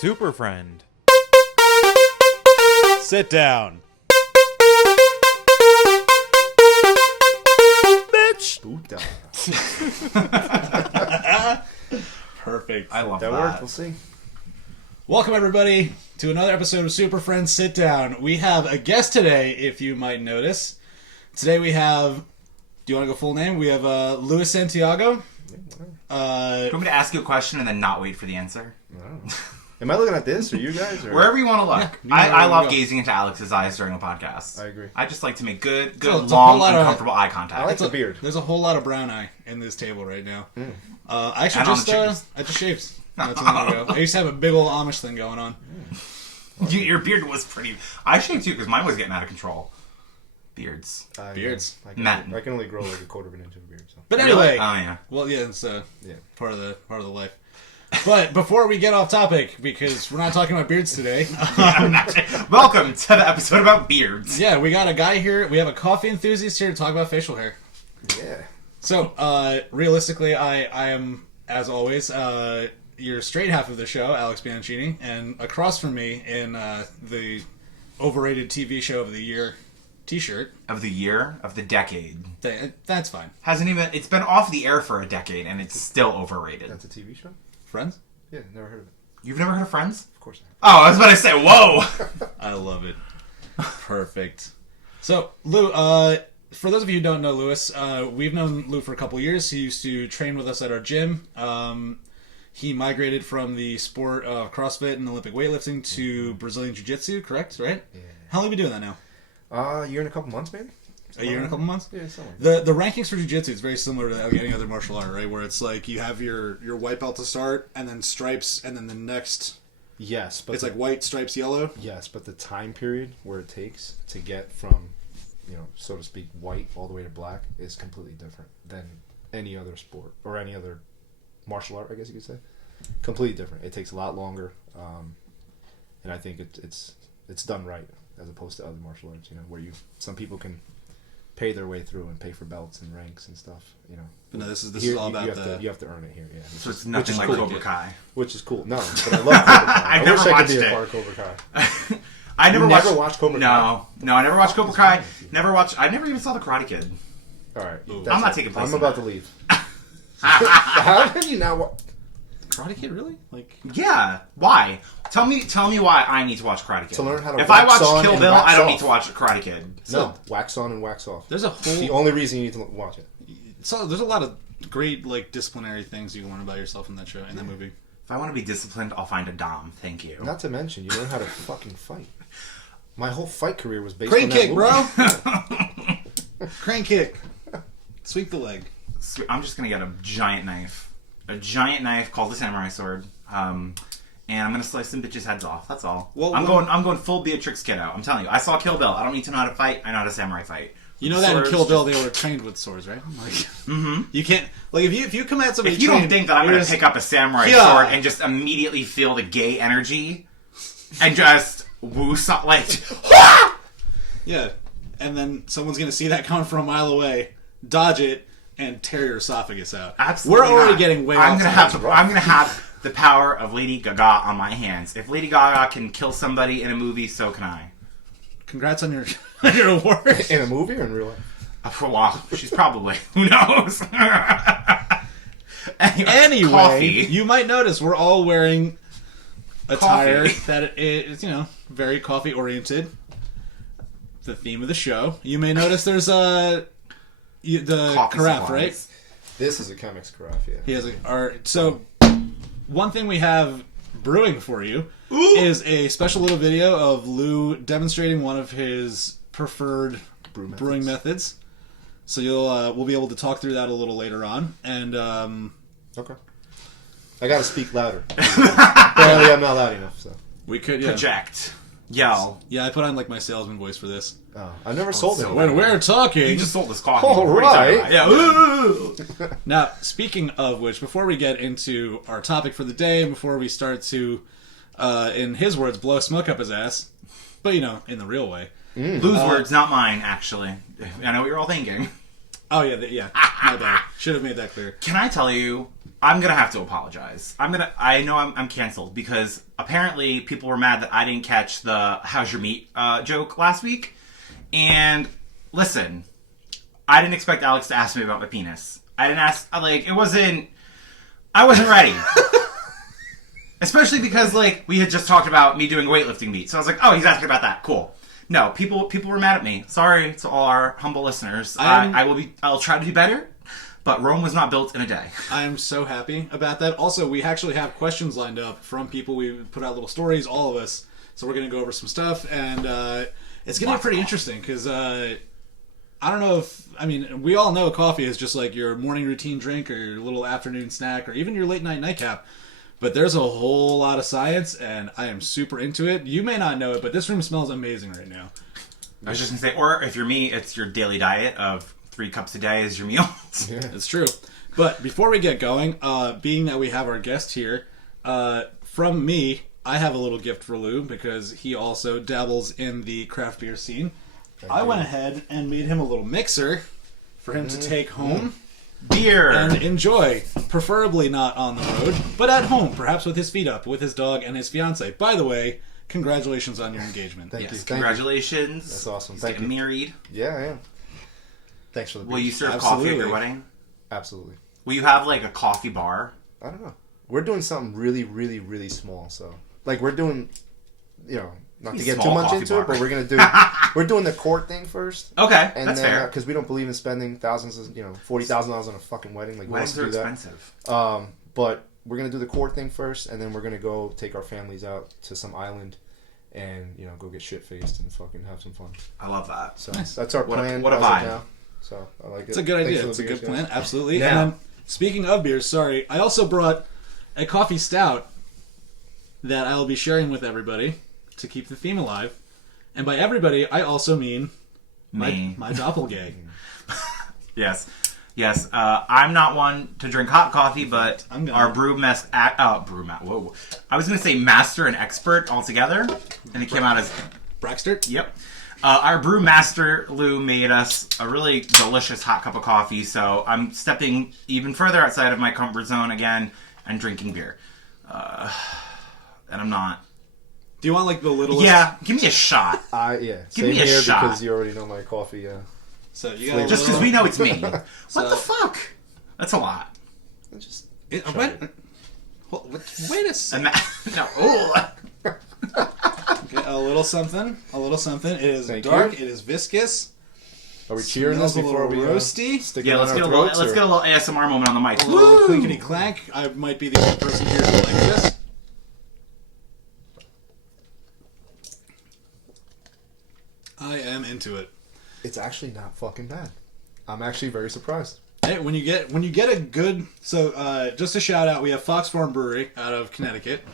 SuperFriend SitDown. Bitch. Buddha. Perfect. I love That that. worked. We'll see. Welcome, everybody, to another episode of SuperFriends SitDown. We have a guest today, if you might notice. Today we have... Do you want to go full name? We have Luis Santiago. Do you want me to ask you a question and then not wait for the answer? Am I looking at this or you guys? Or? Wherever you want to look. Yeah, I love go. gazing into Alex's eyes during a podcast. I agree. I just like to make good, So it's a long, whole lot of- uncomfortable eye contact. I like the beard. There's a whole lot of brown eye in this table right now. I And on the chickens. just shaved. Not too long ago. I used to have a big old Amish thing going on. Your beard was pretty... I shaved too because mine was getting out of control. Beards. Beards. I Men. can only grow like a quarter of an inch of a beard. So. But anyway, Really? Oh, yeah. well, yeah, it's Yeah. part of the life. But before we get off topic, because we're not talking about beards today, Welcome to the episode about beards. yeah, we got a guy here. We have a coffee enthusiast here to talk about facial hair. Yeah. So, realistically, I am, as always, your straight half of the show, Alex Bianchini, and across from me in the overrated TV show of the year t-shirt. Of the year, of the decade. That's fine. Hasn't even... It's been off the air for a decade and it's still overrated. That's a TV show? Friends? Yeah, never heard of it. You've never heard of Friends? Of course not. Oh, I was about to say, whoa! I love it. Perfect. So, Lou, for those of you who don't know Louis, we've known Lou for a couple years. He used to train with us at our gym. He migrated from the sport of CrossFit and Olympic weightlifting to Brazilian Jiu-Jitsu, correct? Right? Yeah. How long have you been doing that now? A year and a couple months, maybe? A year and a couple months? Yeah, somewhere. The rankings for Jiu-Jitsu is very similar to any other martial art, right? Where it's like you have your white belt to start, and then stripes, and then the next... Yes, but It's like white, stripes, yellow. yes, but the time period where it takes to get from, so to speak, white all the way to black is completely different than any other sport or any other martial art, I guess you could say. Completely different. It takes a lot longer, and I think it's done right as opposed to other martial arts. Where some people can pay their way through and pay for belts and ranks and stuff. But no, this is Here, all you about have you have to earn it here. Yeah, So it's nothing like cool. Cobra Kai. which is cool. No, but I love Cobra Kai. I've I never wish I could be watched a it. part of Cobra Kai. I never never watched Cobra Kai? No, I never watched Cobra Kai. I never even saw The Karate Kid. All right, I'm not taking place I'm in about that. to leave. How have you not? Karate Kid, really? Like, Yeah, why? Tell me why I need to watch Karate Kid. To learn how to If I wax watch on Kill and Bill, wax I don't off. need to watch Karate Kid. No, wax on and wax off. there's a The whole... only reason you need to watch it. So there's a lot of great disciplinary things you can learn about yourself in that show, in that movie. If I want to be disciplined, I'll find a dom. Thank you. Not to mention, you learn how to fucking fight. My whole fight career was based Crane on that kick, movie. bro. Crane kick. Sweep the leg. I'm just gonna get a giant knife called the samurai sword, and I'm gonna slice some bitches' heads off. That's all. Well, I'm going full Beatrix Kiddo. I'm telling you, I saw Kill Bill. I don't need to know how to fight. I know how to samurai fight. You know that in Swords, Kill Bill they were trained with swords, right? You can't if you come at somebody. If you don't trained, think that I'm you're going to pick up a samurai Yeah. sword and just immediately feel the gay energy and just woo something yeah, and then someone's gonna see that coming from a mile away, dodge it, and tear your esophagus out. Absolutely we're already not. getting way. I'm off gonna topic. I'm gonna have the power of Lady Gaga on my hands. If Lady Gaga can kill somebody in a movie, so can I. Congrats on your on your award. In a movie or in real life? Well, she's probably. Who knows? Anyway, Coffee. you might notice we're all wearing attire Coffee. that is, very coffee oriented. The theme of the show. You may notice there's the Coffee carafe, supplies. right? This is a Chemex carafe, yeah. He has so one thing we have brewing for you is a special little video of Lou demonstrating one of his preferred brewing methods. So we'll be able to talk through that a little later on, and Okay. I gotta speak louder. Apparently I'm not loud enough, so. we could Project. Yell. Yeah, I put on my salesman voice for this. Oh, I've never sold so it. When we're talking. You just sold this coffee. All What are you talking right. about? Yeah. Now, speaking of which, before we get into our topic for the day, and before we start to, in his words, blow smoke up his ass, but in the real way. Lou's words, not mine, actually. I know what you're all thinking. Oh, yeah, my bad. Should have made that clear. Can I tell you, I'm gonna have to apologize. I know I'm canceled because apparently people were mad that I didn't catch the "How's your meat" joke last week. And listen, I didn't expect Alex to ask me about my penis. I didn't ask. Like, I wasn't ready. Especially because we had just talked about me doing a weightlifting meet, so I was like, oh, he's asking about that. Cool. No, people were mad at me. Sorry to all our humble listeners. I'll try to do better. But Rome was not built in a day. I'm so happy about that. Also, we actually have questions lined up from people. We put out little stories, all of us. So we're going to go over some stuff. And it's going to be pretty interesting because I don't know if... I mean, we all know coffee is just like your morning routine drink or your little afternoon snack or even your late night nightcap. But there's a whole lot of science, and I am super into it. You may not know it, but this room smells amazing right now. I was just going to say, or if you're me, it's your daily diet of 3 cups a day is your meal. Yeah, it's true. But before we get going, being that we have our guest here, from me, I have a little gift for Lou because he also dabbles in the craft beer scene. I went ahead and made him a little mixer for him to take home. Beer! And enjoy. Preferably not on the road, but at home, perhaps with his feet up, with his dog and his fiance. By the way, congratulations on your engagement. Thank you. Congratulations. That's awesome. He's Thank getting you. married. Yeah, I am. Thanks for the beer. Will you serve coffee at your wedding? Absolutely. Will you have a coffee bar? I don't know. We're doing something really, really, really small. So, we're doing, not to get too much into it, but we're gonna do. We're doing the court thing first. Okay, and that's then, fair. Because we don't believe in spending thousands of, $40,000 on a fucking wedding. Weddings are expensive. But we're gonna do the court thing first, and then we're gonna go take our families out to some island, and go get shit faced and fucking have some fun. I love that. So that's our plan. What a vibe. now. So I like it. It's a good idea. It's a good plan. Absolutely. Now, and then, speaking of beers, sorry, I also brought a coffee stout that I will be sharing with everybody to keep the theme alive. And by everybody, I also mean my doppelgang. Yes. I'm not one to drink hot coffee, but our brewmaster. Whoa! I was going to say master and expert altogether, and it came out as Braxter. Yep. Our brewmaster Lou made us a really delicious hot cup of coffee, so I'm stepping even further outside of my comfort zone again and drinking beer. And I'm not. Do you want the littlest? Yeah, give me a shot. Yeah. Give me a shot. Because you already know my coffee. Yeah. So you got just because we know it's me. What the fuck? That's a lot. Wait a second. No. Oh. Okay, a little something. It is Thank dark. you. It is viscous. Are we cheering this before we roasty? Stick Yeah, let's get a little ASMR moment on the mic. A little clinkety clank. I might be the only person here who likes this. I am into it. It's actually not fucking bad. I'm actually very surprised. Hey, when you get a good just a shout out, we have Fox Farm Brewery out of Connecticut.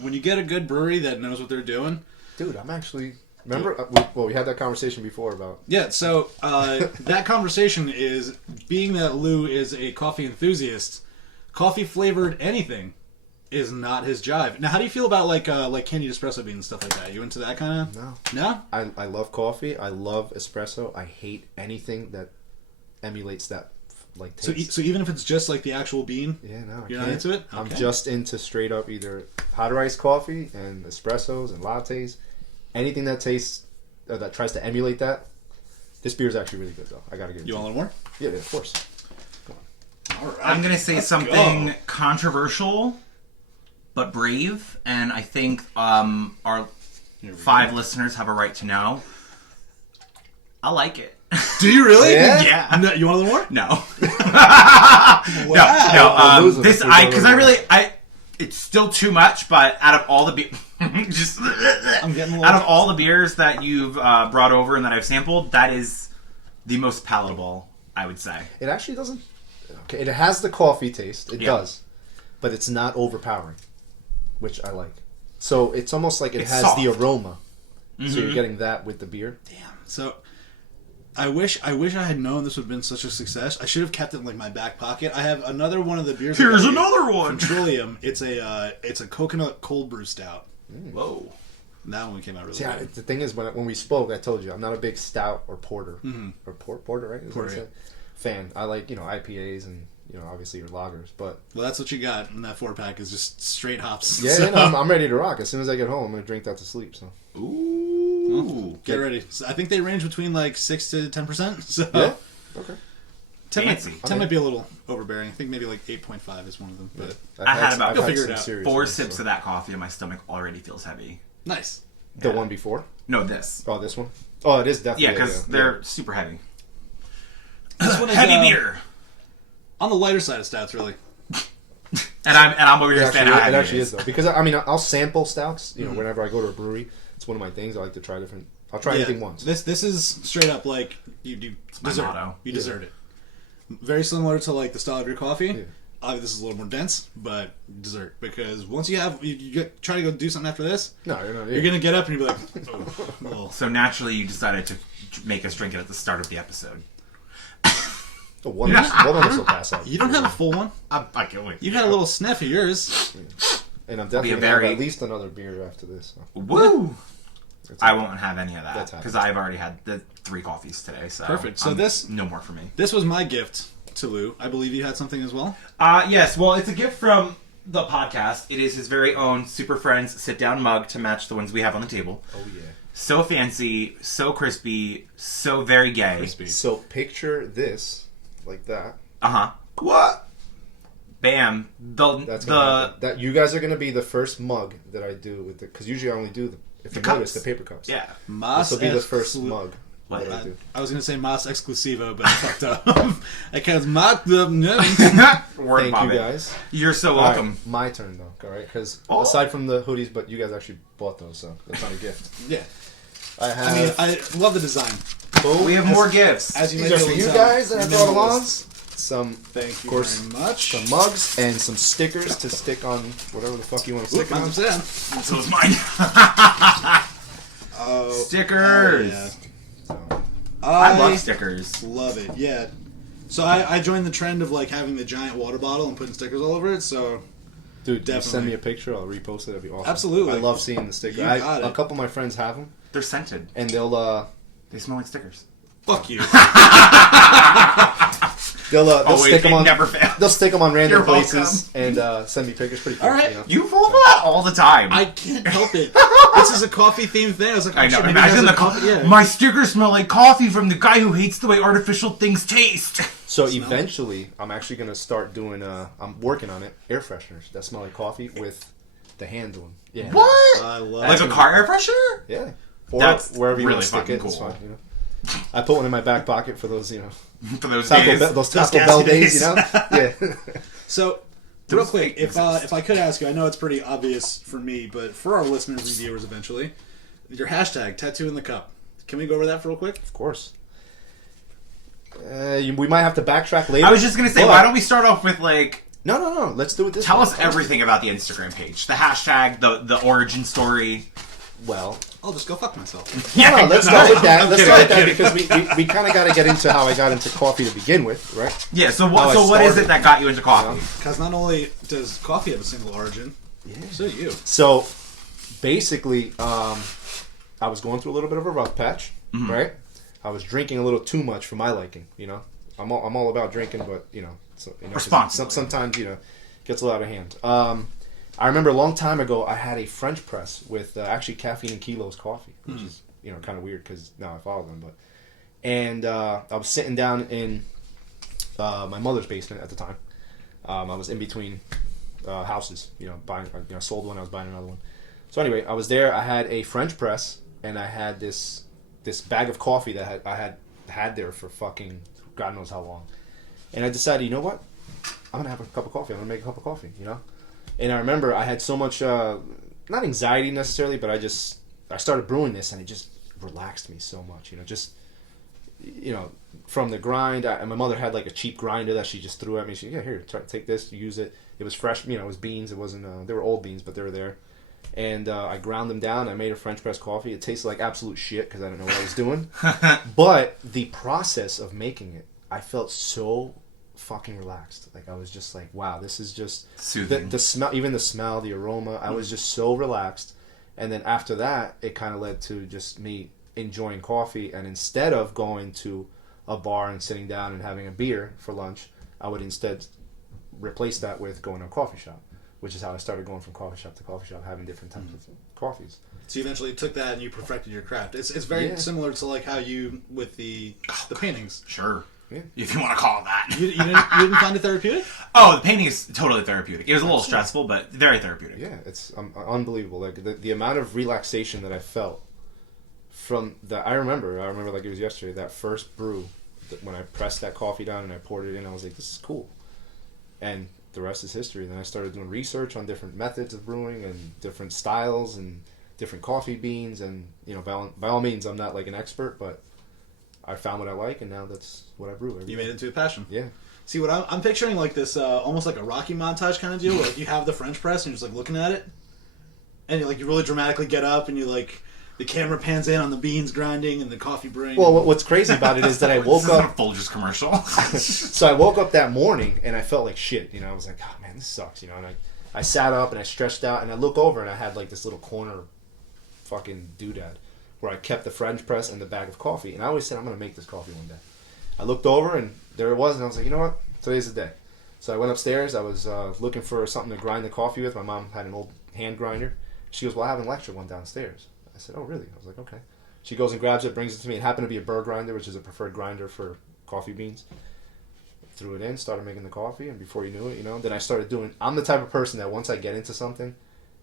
When you get a good brewery that knows what they're doing, dude, I'm actually remember. We had that conversation before about So that conversation is being that Lou is a coffee enthusiast. Coffee flavored anything is not his jive. Now, how do you feel about candied espresso beans and stuff like that? You into that kind of? No. I love coffee. I love espresso. I hate anything that emulates that taste. So even if it's just the actual bean, you're not into it. Okay. I'm just into straight up either hot iced coffee and espressos and lattes. Anything that tastes that tries to emulate that. This beer is actually really good though. I gotta give it. You want a little more? Yeah, of course. Come on. All right. I'm gonna say something controversial, but brave, and I think our 5 listeners have a right to know. I like it. Do you really? Yeah. No, you want a little more? No. Wow. No. It's still too much, but out of all the I'm getting out of all the beers that you've brought over and that I've sampled, that is the most palatable, I would say. It actually doesn't. Okay, it has the coffee taste. It does, but it's not overpowering, which I like. So it's almost like it has soft. the aroma. Mm-hmm. So you're getting that with the beer. Damn. So I wish I had known this would have been such a success. I should have kept it in my back pocket. I have another one of the beers. Here's another one. From Trillium. It's a coconut cold brew stout. Whoa. That one came out really good. The thing is, when we spoke, I told you I'm not a big stout or porter or porter, right? Porter, fan. I like IPAs and obviously your lagers. But Well, that's what you got in that 4-pack is just straight hops. yeah, So- I'm ready to rock. As soon as I get home, I'm gonna drink that to sleep. So Ooh. Get ready. So I think they range between like 6 to 10%. So yeah, okay. 10, might, Fancy. 10 might be a little overbearing. I think maybe like 8.5 is one of them. But I had about- You'll figure it some out. serious 4 ones, sips so. of that coffee and my stomach already feels heavy. nice. The one before? No, this. Oh, this one? Oh, it is definitely. Yeah, because they're super heavy. This one is, Heavy beer. on the lighter side of stouts, really. And I'm over It here actually, saying how it heavy actually it is though, because I mean I'll sample stouts. Whenever I go to a brewery, it's one of my things. I like to try different. I'll try anything once. This is straight up like you do my dessert. motto. You dessert it. Very similar to like the style of your coffee. Yeah. Obviously, this is a little more dense, but dessert. Because once you try to go do something after this, No, you're not. you're gonna get up and you'll be like, oh, well. So naturally, you decided to make us drink it at the start of the episode. One of us will pass out. You don't have a full one. I can't wait. You had a little sniff of yours. And I'm definitely Be a gonna have very- at least another beer after this. So. Woo! It's I won't have any of that That's because happening. I've already had the 3 coffees today. So Perfect. So this- no more for me. This was my gift to Lou. I believe you had something as well. Yes. Well, it's a gift from the podcast. It is his very own SuperFriends SitDown mug to match the ones we have on the table. Oh yeah. So fancy, so crispy, so very gay. Crispy. So picture this like that. What? Bam. That's gonna happen. That you guys are gonna be the first mug that I do with it because usually I only do if you notice the paper cups. Yeah. Mas This will be the first exclu- mug What? that I do. I was gonna say Mas Exclusivo, but I fucked up. I can't mock the no. Word Thank vomit. you guys. You're so All right, welcome. my turn though. All right, because Oh. aside from the hoodies, but you guys actually bought those, so that's not a gift. Yeah. I have. I mean, I love the design. We have more gifts. As you These may are be for able you to tell, guys that I you're brought along. minimalist. Some, Thank of you course, very much. some mugs and some stickers to stick on whatever the fuck you want to stick on. Mine's upside down. So is mine. Oh, Stickers. yeah. So, I love stickers. Love it. Yeah. So I joined the trend of like having the giant water bottle and putting stickers all over it. So dude, just send Definitely. me a picture. I'll repost it. That'd be awesome. Absolutely. I love seeing the sticker. You got A it. couple of my friends have them, They're scented. and they'll They smell like stickers. fuck you. they'll stick them on. never fails. They'll stick them on random You're welcome. places and send me pictures. Pretty cool. All right. You know? You fall for that all the time. I can't help it. This is a coffee themed thing. I was like, oh, I know. shit, maybe Imagine it the has a coffee. Yeah. My stickers smell like coffee from the guy who hates the way artificial things taste. So eventually, I'm actually gonna start doing. I'm working on it. Air fresheners that smell like coffee with the handling. Yeah. What? I love Like a car air freshener? Yeah. Or That's wherever you really want to stick fucking it, it's cool. fine. You know. I put one in my back pocket for those, For those Taco days. Bell, those Taco gassy Bell days, days. you know. Yeah. So, real quick, if I could ask you, I know it's pretty obvious for me, but for our listeners and viewers eventually, your hashtag, tattoo in the cup. Can we go over that for real quick? Of course. We might have to backtrack later. I was just going to say, but- why don't we start off with, like, No. Let's do it this tell way. us everything about the Instagram page. The hashtag, the origin story. Well, I'll just go fuck myself. no, let's start with that. I'm Let's kidding, start with I'm that because we kind of got to get into how I got into coffee to begin with, right? Yeah, so How I what is started. it that got you into coffee? Because not only does coffee have a single origin, so do you. So, basically, I was going through a little bit of a rough patch, right? I was drinking a little too much for my liking, you know. I'm all about drinking, but so, 'cause Responsibly. sometimes gets a little out of hand. I remember a long time ago I had a French press with actually Caffeine and Kilos coffee, which is kind of weird because now I follow them, but I was sitting down in my mother's basement at the time. I was in between houses, buying. I sold one, I was buying another one. So anyway, I was there. I had a French press, and I had this bag of coffee that I had there for fucking God knows how long. And I decided, you know what? I'm gonna have a cup of coffee. I'm gonna make a cup of coffee. And I remember I had so much, not anxiety necessarily, but I started brewing this, and it just relaxed me so much. From the grind. My mother had like a cheap grinder that she just threw at me. She said, here, take this, use it. It was fresh. It was beans. It wasn't. They were old beans, but they were there. And I ground them down. I made a French press coffee. It tasted like absolute shit because I didn't know what I was doing. But the process of making it, I felt so fucking relaxed. Like I was just like, wow, this is just Soothing. the smell, even the smell, the aroma. I was just so relaxed. And then after that, it kind of led to just me enjoying coffee. And instead of going to a bar and sitting down and having a beer for lunch, I would instead replace that with going to a coffee shop, which is how I started going from coffee shop to coffee shop, having different types of coffees. So you eventually took that and you perfected your craft. It's very similar to like how you with the paintings. Sure. Yeah. If you want to call it that. You didn't find it therapeutic? Oh, the painting is totally therapeutic. It was a little stressful, but very therapeutic. Yeah, it's unbelievable. Like the amount of relaxation that I felt from that. I remember like it was yesterday, that first brew, when I pressed that coffee down and I poured it in, I was like, this is cool. And the rest is history. Then I started doing research on different methods of brewing and different styles and different coffee beans. And, you know, by all means, I'm not like an expert, but I found what I like, and now that's what I brew every You day. made it into a passion. Yeah. See, what I'm picturing like this, almost like a Rocky montage kind of deal, where like you have the French press and you're just like looking at it, and you really dramatically get up and you like the camera pans in on the beans grinding and the coffee brewing. Well, what's crazy about it is that I woke This isn't a up. Folgers commercial. So I woke up that morning and I felt like shit. You know, I was like, oh man, this sucks. You know, and I sat up and I stretched out and I look over and I had like this little corner fucking doodad where I kept the French press and the bag of coffee. And I always said, I'm going to make this coffee one day. I looked over and there it was, and I was like, you know what? Today's the day. So I went upstairs. I was looking for something to grind the coffee with. My mom had an old hand grinder. She goes, well, I have an electric one downstairs. I said, oh, really? I was like, okay. She goes and grabs it, brings it to me. It happened to be a burr grinder, which is a preferred grinder for coffee beans. Threw it in, started making the coffee, and before you knew it, you know, then I started doing... I'm the type of person that once I get into something,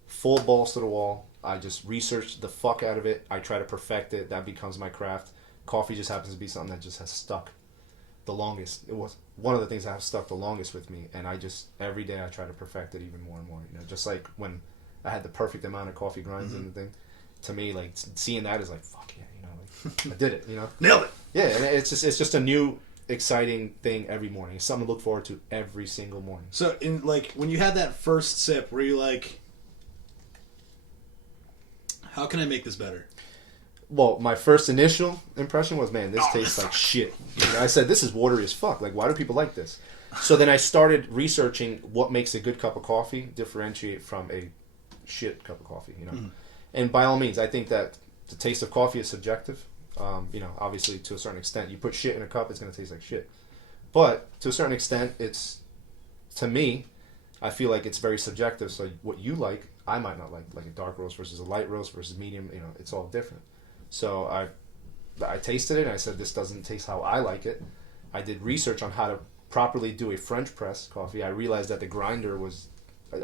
full balls to the wall, I just research the fuck out of it. I try to perfect it. That becomes my craft. Coffee just happens to be something that just has stuck the longest. It was one of the things that have stuck the longest with me, and I just... Every day I try to perfect it even more and more, you know, just like when I had the perfect amount of coffee grinds and the thing. To me, like, seeing that is like, fuck yeah, you know, like, I did it, you know? Nailed it! Yeah, and it's just a new, exciting thing every morning. It's something to look forward to every single morning. So, in like, when you had that first sip, were you like, how can I make this better? Well, my first initial impression was, man, this tastes like shit. You know, I said, this is watery as fuck. Like, why do people like this? So then I started researching what makes a good cup of coffee differentiate from a shit cup of coffee, you know? And by all means, I think that the taste of coffee is subjective. You know, obviously, to a certain extent, you put shit in a cup, it's going to taste like shit. But to a certain extent, it's, to me, I feel like it's very subjective. So what you like, I might not like a dark roast versus a light roast versus medium. You know, it's all different. So I tasted it and I said, this doesn't taste how I like it. I did research on how to properly do a French press coffee. I realized that the grinder was...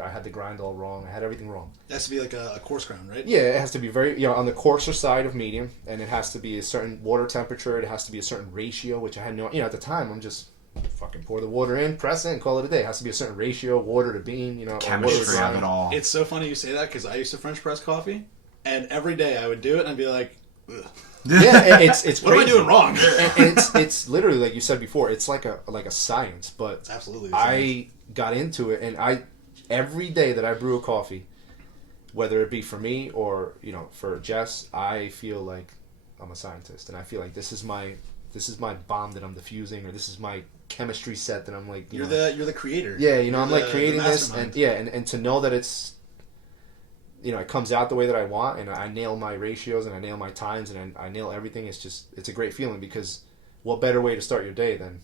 I had the grind all wrong. I had everything wrong. It has to be like a coarse ground, right? Yeah, it has to be very, you know, on the coarser side of medium, and it has to be a certain water temperature. It has to be a certain ratio, which I had no, you know, at the time, I'm just fucking pour the water in, press it, and call it a day. It has to be a certain ratio, water to bean, you know, or water to Chemistry of grind. it all. It's so funny you say that, because I used to French press coffee, and every day I would do it, and I'd be like, ugh. Yeah, it's crazy. What am I doing wrong? And it's literally, like you said before, it's like a science, but It's absolutely. I got into it, and every day that I brew a coffee, whether it be for me or, you know, for Jess, I feel like I'm a scientist, and I feel like this is my bomb that I'm diffusing, or this is my chemistry set that I'm like, You're the creator. yeah, you know, I'm You're like creating the this, mastermind. and to know that it's, you know, it comes out the way that I want, and I nail my ratios and I nail my times and I nail everything. It's a great feeling, because what better way to start your day than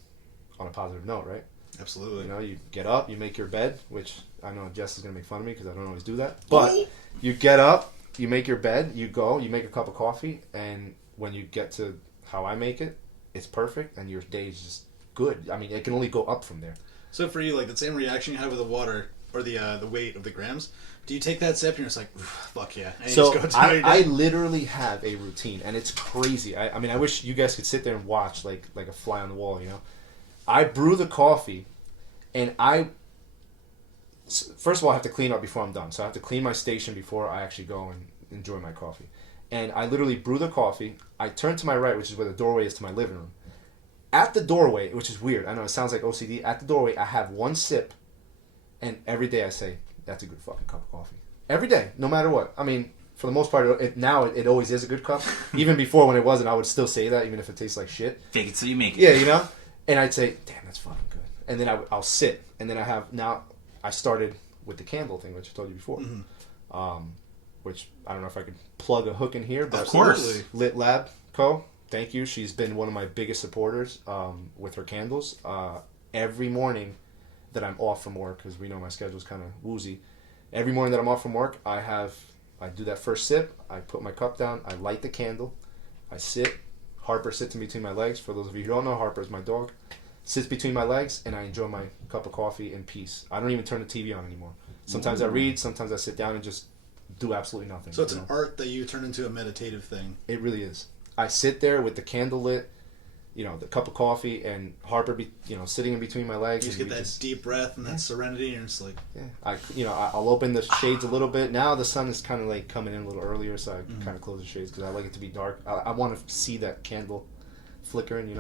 on a positive note, right? Absolutely. You know, you get up, you make your bed, which I know Jess is going to make fun of me because I don't always do that. But you get up, you make your bed, you go, you make a cup of coffee, and when you get to how I make it, it's perfect, and your day is just good. I mean, it can only go up from there. So for you, like the same reaction you have with the water or the weight of the grams, do you take that sip and you're just like, fuck yeah? And So you just go to your I day? literally have a routine, and it's crazy. I mean, I wish you guys could sit there and watch like a fly on the wall, you know? I brew the coffee, and first of all, I have to clean up before I'm done. So I have to clean my station before I actually go and enjoy my coffee. And I literally brew the coffee. I turn to my right, which is where the doorway is to my living room. At the doorway, which is weird, I know it sounds like OCD, at the doorway, I have one sip, and every day I say, that's a good fucking cup of coffee. Every day, no matter what. I mean, for the most part, it always is a good cup. Even before, when it wasn't, I would still say that, even if it tastes like shit. Fake it till you make it. Yeah, you know? And I'd say, damn, that's fucking good. And then I'll sit. And then I started with the candle thing, which I told you before. Mm-hmm. Which, I don't know if I could plug a hook in here. But Of course. Lit Lab Co., thank you. She's been one of my biggest supporters with her candles. every morning that I'm off from work, because we know my schedule's kind of woozy. Every morning that I'm off from work, I do that first sip. I put my cup down. I light the candle. I sit. Harper sits in between my legs. For those of you who don't know, Harper is my dog. Sits between my legs, and I enjoy my cup of coffee in peace. I don't even turn the TV on anymore. Sometimes I read. Sometimes I sit down and just do absolutely nothing. So it's an art that you turn into a meditative thing. It really is. I sit there with the candle lit, the cup of coffee, and Harper, sitting in between my legs. You just get that deep breath and that serenity, and you're just like... Yeah. I'll open the shades a little bit. Now the sun is kind of like coming in a little earlier, so I kind of close the shades because I like it to be dark. I want to see that candle flickering,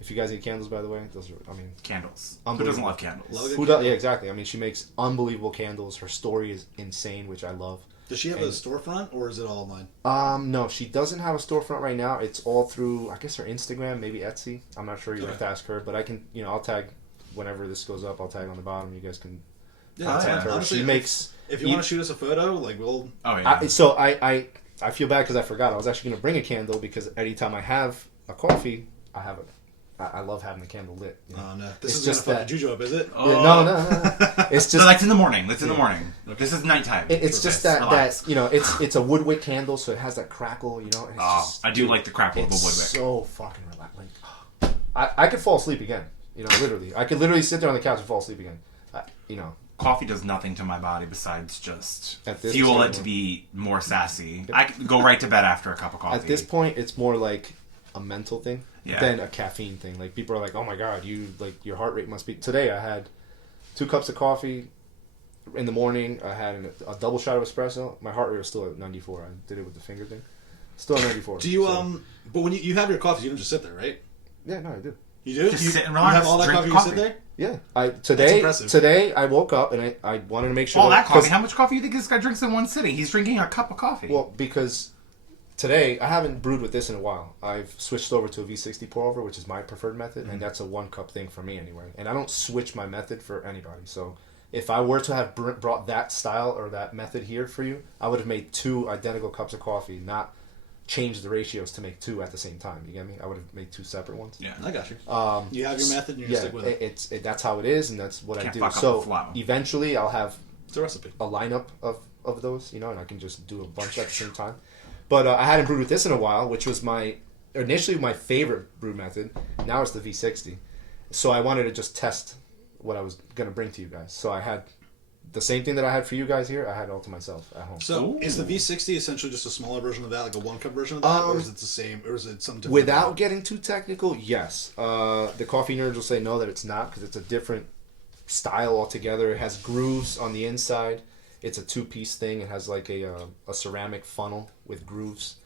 If you guys need candles, by the way, those are, candles. Who doesn't love candles? Who does? Yeah, exactly. She makes unbelievable candles. Her story is insane, which I love. Does she have a storefront, or is it all online? No, she doesn't have a storefront right now. It's all through, I guess, her Instagram, maybe Etsy. I'm not sure. You have to ask her, but I can, I'll tag whenever this goes up. I'll tag on the bottom. You guys can contact her. Honestly, she makes. If you want to shoot us a photo, we'll. Oh yeah. I feel bad because I forgot. I was actually going to bring a candle because anytime I have a coffee, I have it. I love having the candle lit. Oh no, this is just fucking juju up, is it? Oh. Yeah, no. It's just. So that's in the morning. That's in the morning. Okay. This is nighttime. It's just that it's a wood wick candle, so it has that crackle. It's just, I do like the crackle of a wood wick. So fucking relaxing. I could fall asleep again. Literally, I could literally sit there on the couch and fall asleep again. Coffee does nothing to my body besides just fuel it to be more sassy. I could go right to bed after a cup of coffee. At this point, it's more like a mental thing yeah. than a caffeine thing. Like, people are like, "Oh my god, your heart rate must be." Today, I had 2 cups of coffee in the morning. I had a double shot of espresso. My heart rate was still at 94. I did it with the finger thing. Still at 94. Do you But when you have your coffee, you don't just sit there, right? Yeah, no, I do. You do? Just sit and relax. You have all that coffee, you sit there? Yeah. That's Today I woke up and I wanted to make sure. All that coffee. How much coffee do you think this guy drinks in one sitting? He's drinking a cup of coffee. Well, because today I haven't brewed with this in a while. I've switched over to a V60 pour over, which is my preferred method, and that's a 1 cup thing for me anyway. And I don't switch my method for anybody. So if I were to have brought that style or that method here for you, I would have made 2 identical cups of coffee, not change the ratios to make 2 at the same time. You get me? I would have made 2 separate ones. Yeah, I got you. You have your method, and you're stick with it. That's how it is, and that's what Can't I do. fuck up So the flow. eventually, I'll have It's a recipe. a lineup of those, and I can just do a bunch at the same time. But I hadn't brewed with this in a while, which was initially my favorite brew method. Now it's the V60. So I wanted to just test what I was going to bring to you guys. So I had the same thing that I had for you guys here. I had it all to myself at home. So is the V60 essentially just a smaller version of that, like a 1 cup version of that, or is it the same, or is it something different? Without getting too technical, yes. The coffee nerds will say no, that it's not, because it's a different style altogether. It has grooves on the inside. It's a 2-piece thing. It has like a ceramic funnel with grooves.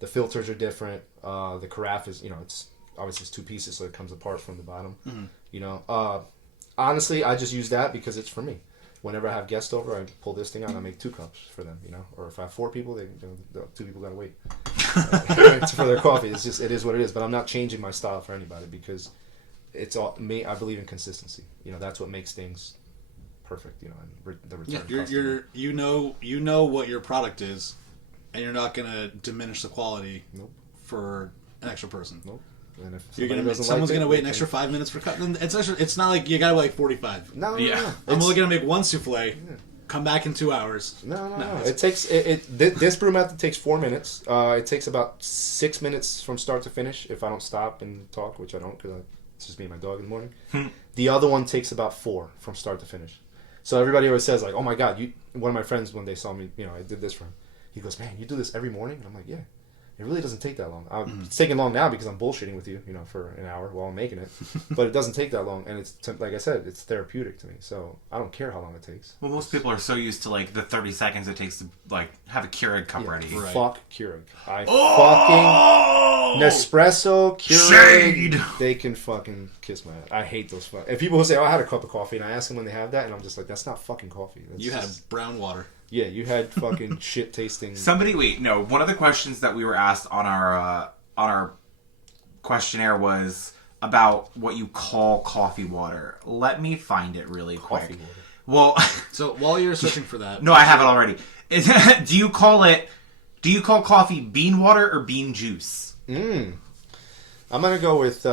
The filters are different. The carafe is, it's obviously it's 2 pieces, so it comes apart from the bottom. Mm-hmm. Honestly, I just use that because it's for me. Whenever I have guests over, I pull this thing out and I make 2 cups for them, Or if I have 4 people, the 2 people gotta wait for their coffee. It's just, it is what it is. But I'm not changing my style for anybody because it's all me. I believe in consistency. That's what makes things perfect. And the return. You know what your product is, and you're not gonna diminish the quality. Nope. For an extra person. Nope. And if someone's gonna wait an extra 5 minutes for cutting. It's not like you gotta wait 45. No. I'm only gonna make 1 souffle. Come back in 2 hours. No. It takes this brew method takes 4 minutes. It takes about 6 minutes from start to finish if I don't stop and talk, which I don't because it's just me and my dog in the morning. The other one takes about 4 from start to finish. So everybody always says like, "Oh my God!" One of my friends when they saw me, I did this for him. He goes, "Man, you do this every morning?" And I'm like, "Yeah." It really doesn't take that long. It's taking long now because I'm bullshitting with you, for an hour while I'm making it. But it doesn't take that long, and it's like I said, it's therapeutic to me. So I don't care how long it takes. Well, most people are so used to the 30 seconds it takes to have a Keurig cup ready. Right. Fuck Keurig. Fucking Nespresso, Keurig. Shade. They can fucking kiss my ass. I hate those. If people will say, "Oh, I had a cup of coffee," and I ask them when they have that, and I'm just like, "That's not fucking coffee." You had brown water. Yeah, you had fucking shit tasting. One of the questions that we were asked on our questionnaire was about what you call coffee water. Let me find it really quick. Coffee water. Well, so while you're searching for that, no, I have it already. Do you call coffee bean water or bean juice? I'm gonna go with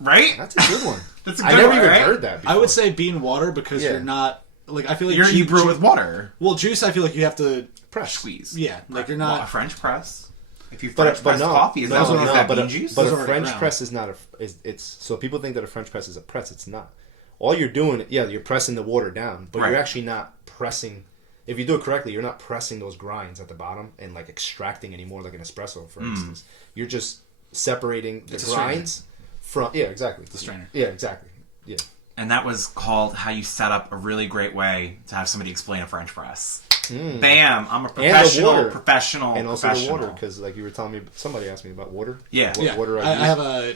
Right? That's a good one. That's a I good never one, even right? heard that before. I would say bean water because Yeah. you're not like I feel like You brew it with water. Well, juice I feel like you have to press. Squeeze. yeah like you're Well, a not French press. If you But French press no, coffee, is that those what are is not- that but bean a, juice? but Those a are French ground. press is not it's so people think that a French press is a press. It's not. All you're doing, you're pressing the water down, but Right. you're actually not pressing. If you do it correctly, you're not pressing those grinds at the bottom and like extracting anymore like an espresso, for instance. You're just separating the It's a strainer. grinds from. Yeah, exactly. the strainer. Yeah, exactly. Yeah. And that was called how you set up a really great way to have somebody explain a French press. Bam! I'm a professional. water. Professional. And also professional. the water, because like you were telling me, somebody asked me about water. Yeah. What yeah. water I use. have a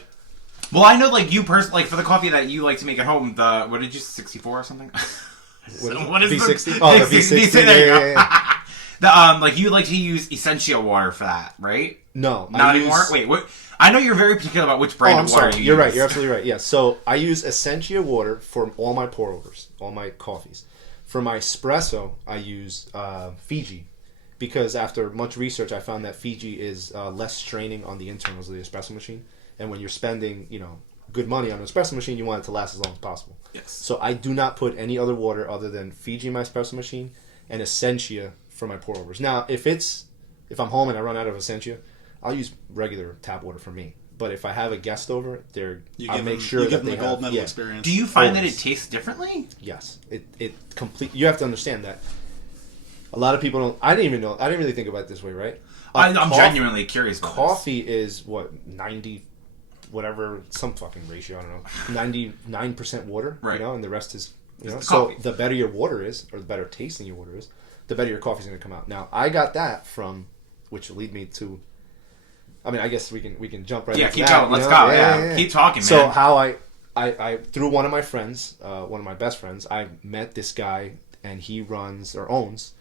Well, I know, like you personally, like for the coffee that you like to make at home. The what did you 64 or something? What is V60? the Oh, the V60. There you go. Yeah. The like you like to use Essentia water for that, right? No, Not I anymore. use- Wait, what? I know you're very particular about which brand I'm of water sorry. you You're use. right. You're absolutely right. Yeah. So I use Essentia water for all my pour overs, all my coffees. For my espresso, I use Fiji, because after much research, I found that Fiji is less straining on the internals of the espresso machine. And when you're spending, good money on an espresso machine, you want it to last as long as possible. Yes. So I do not put any other water other than Fiji in my espresso machine and Essentia for my pour overs. Now, if I'm home and I run out of Essentia, I'll use regular tap water for me. But if I have a guest over, I'll make sure you that give them they the gold have, medal yeah, experience. Do you find that Always. it tastes differently? Yes, it complete. You have to understand that a lot of people don't. I didn't even know. I didn't really think about it this way, right? I'm genuinely curious about Coffee is what 90, whatever, some fucking ratio. I don't know. 99% water, Right. And the rest is, the So coffee. the better your water is, or the better tasting your water is, the better your coffee's going to come out. Now I got that from, which will lead me to. I mean, I guess we can jump right. Yeah, into keep that, going. Let's go. Yeah. Keep talking, man. So how I through one of my friends, one of my best friends, I met this guy, and he runs or owns.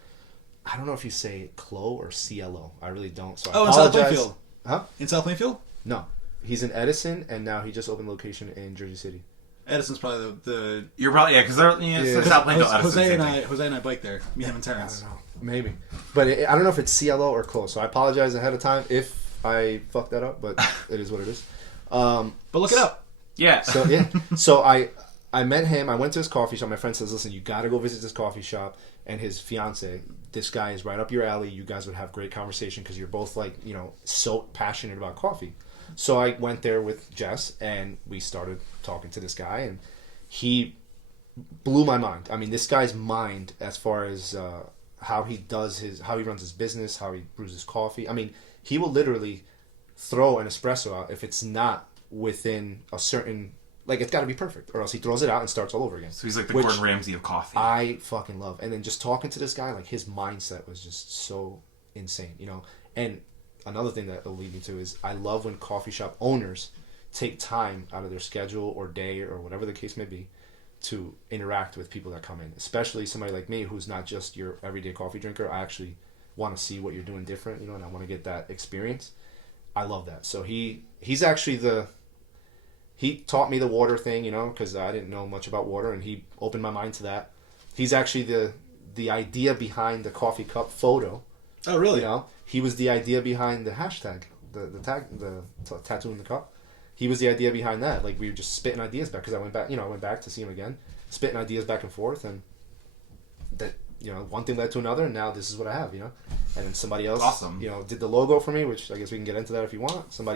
I don't know if you say CLO or CLO. I really don't. So I in South apologize. Plainfield. Huh? in South Plainfield. No, he's in Edison, and now he just opened a location in Jersey City. Edison's probably the You're probably it's Yeah. South Plainfield. Jose Edison, and I bike there. Me, him, and I Terrence. don't know, maybe, but I don't know if it's CLO or CLO. So I apologize ahead of time if I fucked that up, but it is what it is. But look it up. Yeah. So yeah, so I met him. I went to his coffee shop. My friend says, "Listen, you got to go visit this coffee shop." And his fiance, this guy is right up your alley. You guys would have great conversation because you're both so passionate about coffee. So I went there with Jess, and we started talking to this guy, and he blew my mind. I mean, this guy's mind as far as how he runs his business, how he brews his coffee. I mean, he will literally throw an espresso out if it's not within a certain, it's got to be perfect, or else he throws it out and starts all over again. So he's like the Which Gordon Ramsay of coffee. I fucking love. And then just talking to this guy, his mindset was just so insane, And another thing that will lead me to is I love when coffee shop owners take time out of their schedule or day or whatever the case may be to interact with people that come in, especially somebody like me who's not just your everyday coffee drinker. I actually want to see what you're doing different, and I want to get that experience. I love that. So he's actually he taught me the water thing, because I didn't know much about water, and he opened my mind to that. He's actually the idea behind the coffee cup photo. Oh, really? He was the idea behind the hashtag, the tag, the tattoo in the cup. He was the idea behind that. We were just spitting ideas back, because I went back to see him again, spitting ideas back and forth, and that one thing led to another, and now this is what I have, And then somebody else, Awesome. did the logo for me, which I guess we can get into that if you want. Some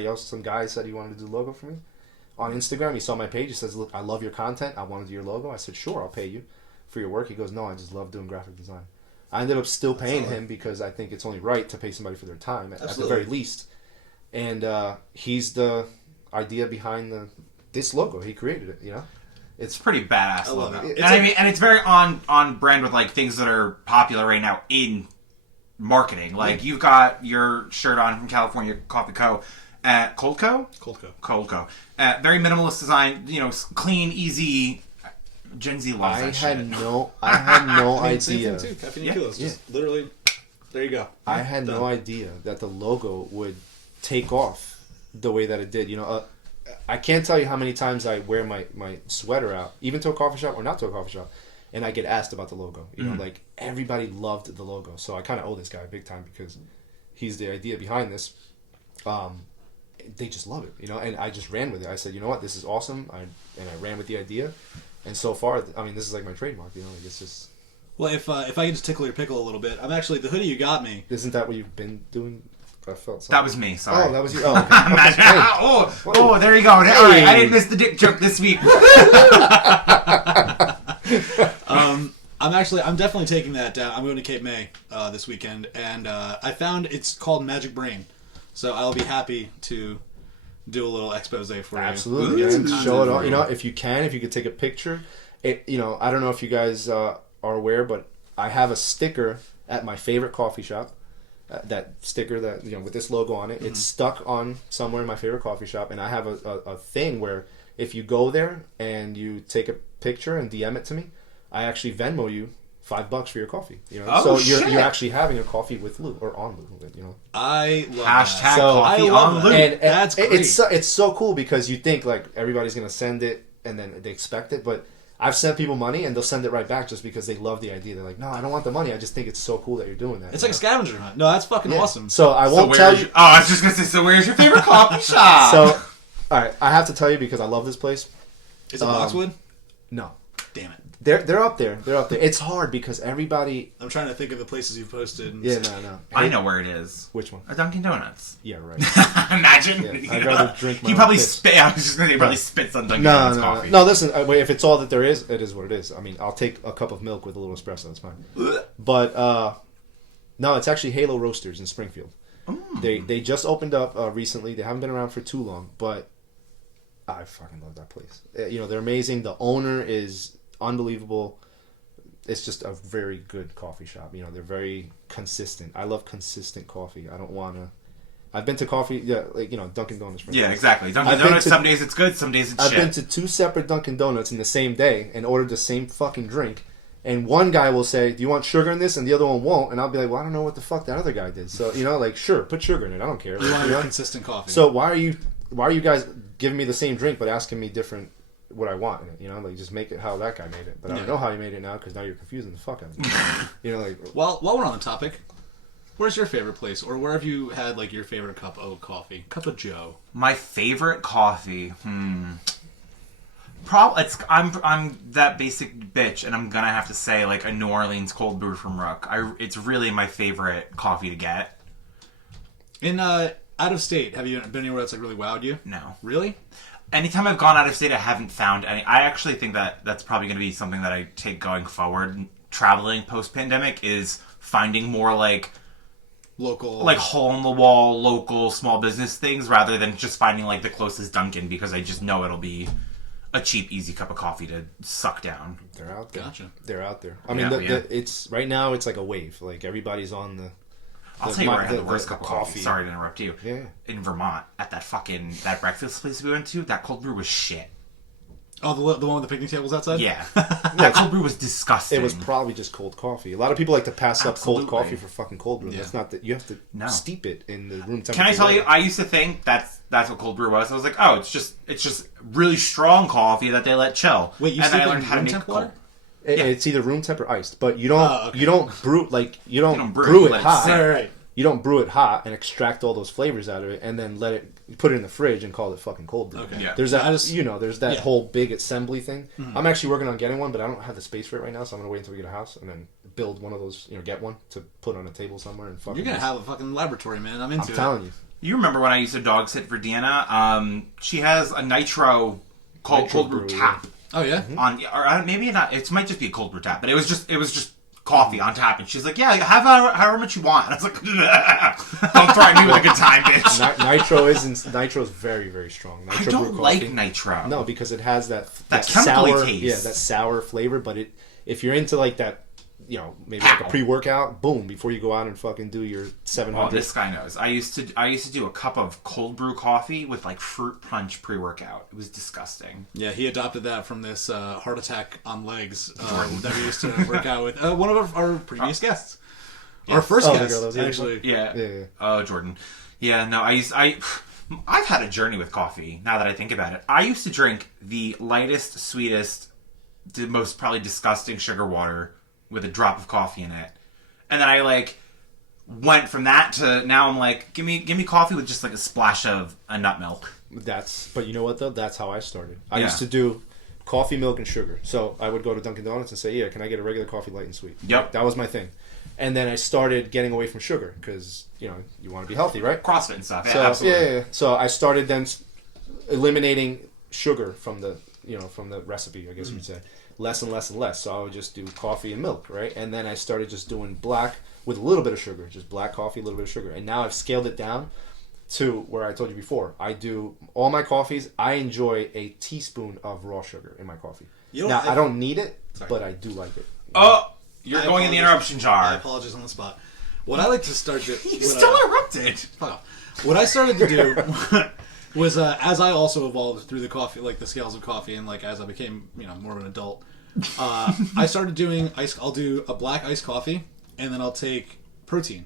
guy said he wanted to do the logo for me. On Instagram, he saw my page. He says, "Look, I love your content. I want to do your logo." I said, "Sure, I'll pay you for your work." He goes, "No, I just love doing graphic design." I ended up still paying him because I think it's only right to pay somebody for their time at the very least. And he's the idea behind this logo. He created it. It's pretty badass I love logo. it. And it's very on brand with things that are popular right now in marketing. You've got your shirt on from California Coffee Co. at Cold Co. Very minimalist design, clean, easy. Gen Z loves that shit. I had no Same idea. thing too. Caffeine Yeah. kilos. Just literally, there you go. I had no idea that the logo would take off the way that it did. I can't tell you how many times I wear my sweater out, even to a coffee shop or not to a coffee shop, and I get asked about the logo. Everybody loved the logo, so I kind of owe this guy big time because he's the idea behind this. they just love it, and I just ran with it. I said, you know what, this is awesome. I ran with the idea, and so far, I mean, this is like my trademark. Like it's just. Well, if I can just tickle your pickle a little bit, I'm actually the hoodie you got me. Isn't that what you've been doing? I felt something. That was me. Sorry. Oh, that was you. Oh, okay. Imagine, Hey. oh, there you go. All right, I didn't miss the dick joke this week. I'm definitely taking that down. I'm going to Cape May this weekend, and I found it's called Magic Brain, so I'll be happy to do a little expose for you. Absolutely, Get some man. content Show it for all. you. If you could take a picture. I don't know if you guys are aware, but I have a sticker at my favorite coffee shop. That sticker that with this logo on it, it's stuck on somewhere in my favorite coffee shop, and I have a thing where if you go there and you take a picture and DM it to me, I actually Venmo you $5 for your coffee. Oh, so shit. you're actually having a coffee with Lou or on Lou. I love Hashtag that. So- coffee I love on that. Luke. And That's great. It's so cool because you think like everybody's gonna send it and then they expect it, but I've sent people money and they'll send it right back just because they love the idea. They're like, no, I don't want the money. I just think it's so cool that you're doing that. It's like a scavenger hunt. No, that's fucking Yeah. awesome. So I So won't tell where's you. your, oh, I was just gonna say. So where's your favorite coffee shop? So, all right, I have to tell you because I love this place. Is it Boxwood? No, Damn it. they're up there. They're up there. It's hard because everybody. I'm trying to think of the places you've posted. And Yeah, no. I know where it is. Which one? A Dunkin' Donuts. Yeah, right. Imagine. Yeah, I'd rather drink my He own probably piss. spit. I was just gonna say he probably spits on Dunkin' No, Donuts no, coffee. no. Listen, wait, if it's all that there is, it is what it is. I mean, I'll take a cup of milk with a little espresso. That's fine. But no, it's actually Halo Roasters in Springfield. They just opened up recently. They haven't been around for too long, but I fucking love that place. They're amazing. The owner is unbelievable. It's just a very good coffee shop. They're very consistent. I love consistent coffee. I don't want to. I've been to coffee, Dunkin' Donuts. For Yeah, instance. exactly. Dunkin' I've been Donuts. to- Some days it's good. Some days it's I've shit. been to 2 separate Dunkin' Donuts in the same day and ordered the same fucking drink. And one guy will say, "Do you want sugar in this?" And the other one won't. And I'll be like, "Well, I don't know what the fuck that other guy did." So sure, put sugar in it. I don't care. You want You your know? consistent coffee. So why are you guys giving me the same drink but asking me different what I want in it? Just make it how that guy made it. But I don't know how he made it now because now you're confusing the fuck out of me. Well, while we're on the topic, where's your favorite place, or where have you had like your favorite cup of coffee? Cup of Joe. My favorite coffee. Probably I'm that basic bitch, and I'm gonna have to say like a New Orleans cold brew from Rook. It's really my favorite coffee to get. In out of state, have you been anywhere that's like really wowed you? No. Really? Anytime I've gone out of state, I haven't found any. I actually think that's probably going to be something that I take going forward. Traveling post-pandemic is finding more like Local, hole-in-the-wall, local, small business things rather than just finding like the closest Dunkin' because I just know it'll be a cheap, easy cup of coffee to suck down. They're out there. Gotcha. They're out there. I mean, Yeah. it's right now. It's like a wave. Like everybody's on the. I'll tell you where I had the worst cup of coffee. coffee. Sorry to interrupt you. Yeah. In Vermont, at that breakfast place we went to, that cold brew was shit. Oh, the one with the picnic tables outside? Yeah. That cold brew was disgusting. It was probably just cold coffee. A lot of people like to pass up Absolutely. cold coffee for fucking cold brew. Yeah. That's not that you have to No. steep it in the room temperature. Can I tell you, I used to think that's what cold brew was. I was like, oh, it's just really strong coffee that they let chill. Wait, you and then I steep it learned in how to room make temp cold. water? It- Yeah. It's either room temp or iced, but you don't Oh, okay. you don't brew you don't don't brew, brew, it let it hot. sit. Right. You don't brew it hot and extract all those flavors out of it, and then put it in the fridge and call it fucking cold brew. Okay. Yeah. There's that. I just- There's that yeah. whole big assembly thing. I'm actually working on getting one, but I don't have the space for it right now, so I'm gonna wait until we get a house and then build one of those. Get one to put on a table somewhere and fucking. You're gonna have a fucking laboratory, man. I'm into I'm it. telling you. You remember when I used to dog sit for Deanna? She has a nitro cold brew brew, tap Oh yeah. on, or maybe not. It might just be a cold brew tap, but it was just coffee on tap, and she's like, "Yeah, have however much you want." And I was like, "Don't threaten me with a good time, bitch." Nitro is very, very strong. I Nitro don't brew like coffee. nitro. No, because it has that chemically sour taste. Yeah, that sour flavor. But if you're into like that, maybe like a Pow. pre-workout, boom, before you go out and fucking do your 700. Well, this guy knows. I used to do a cup of cold brew coffee with like fruit punch pre-workout. It was disgusting. Yeah, he adopted that from this heart attack on legs that we used to work out with one of our previous guests. Our first Oh, the guest, girl that was eating actually. Yeah. Yeah. Oh, Jordan. Yeah. No, I've had a journey with coffee. Now that I think about it, I used to drink the lightest, sweetest, the most probably disgusting sugar water with a drop of coffee in it, and then I went from that to now I'm like, give me coffee with just like a splash of a nut milk. But you know what though? That's how I started. I Yeah. used to do coffee, milk, and sugar. So I would go to Dunkin' Donuts and say, "Yeah, can I get a regular coffee, light and sweet?" Yep. That was my thing. And then I started getting away from sugar because you want to be healthy, right? CrossFit and stuff. Yeah, So absolutely. yeah. So I started then eliminating sugar from the recipe, I guess you'd say. Less and less and less. So I would just do coffee and milk, right? And then I started just doing black with a little bit of sugar, just black coffee, a little bit of sugar. And now I've scaled it down to where I told you before. I do all my coffees. I enjoy a teaspoon of raw sugar in my coffee. Now I don't need it, but I do like it. Oh, you're I going in the apologize. interruption I jar. apologize on the spot. What I like to start to... You still interrupted. Fuck off. What I started to do was, as I also evolved through the coffee, like the scales of coffee, and like as I became, more of an adult, I started doing I'll do a black iced coffee, and then I'll take protein.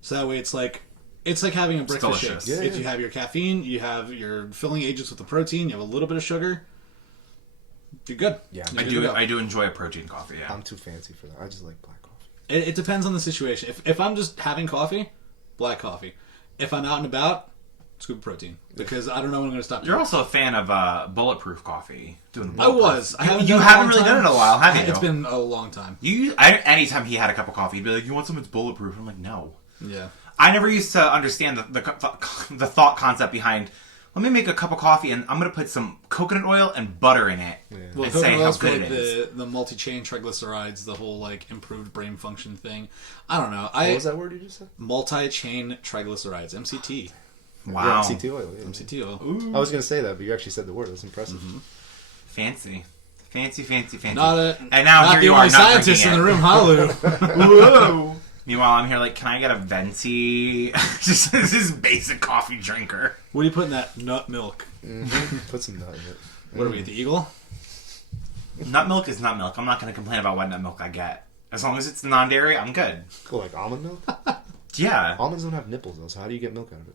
So that way it's like having a breakfast shake. delicious. Yeah, If yeah. you have your caffeine, you have your filling agents with the protein, you have a little bit of sugar, you're good. Yeah. You're I good do. to go. I do enjoy a protein coffee. Yeah. I'm too fancy for that. I just like black coffee. It depends on the situation. If I'm just having coffee, black coffee. If I'm out and about, scoop of protein. Because I don't know when I'm going to stop. You're also a fan of bulletproof coffee. Doing I was. I haven't You done it in a haven't long really time. done it in a while, have you? It's been a long time. Anytime he had a cup of coffee, he'd be like, "You want something that's bulletproof?" I'm like, "No." Yeah. I never used to understand the thought concept behind. Let me make a cup of coffee and I'm going to put some coconut oil and butter in it Well, and say coconut how oil's for good like it is. the multi-chain triglycerides, the whole like improved brain function thing. I don't know. What was that word you just said? Multi-chain triglycerides, MCT. Wow. Yeah, MCT oil. Yeah. MCT oil. I was going to say that, but you actually said the word. That's impressive. Fancy. Fancy. Not a, And now not here the you only are, not scientist in drinking the it. room. Hallelujah. Whoa. Meanwhile, I'm here like, can I get a venti? Just this is basic coffee drinker. What do you put in that nut milk? Put some nut in it. What are we, the Eagle? Nut milk is nut milk. I'm not going to complain about what nut milk I get. As long as it's non-dairy, I'm good. Cool, like almond milk? Yeah. Almonds don't have nipples, though, so how do you get milk out of it?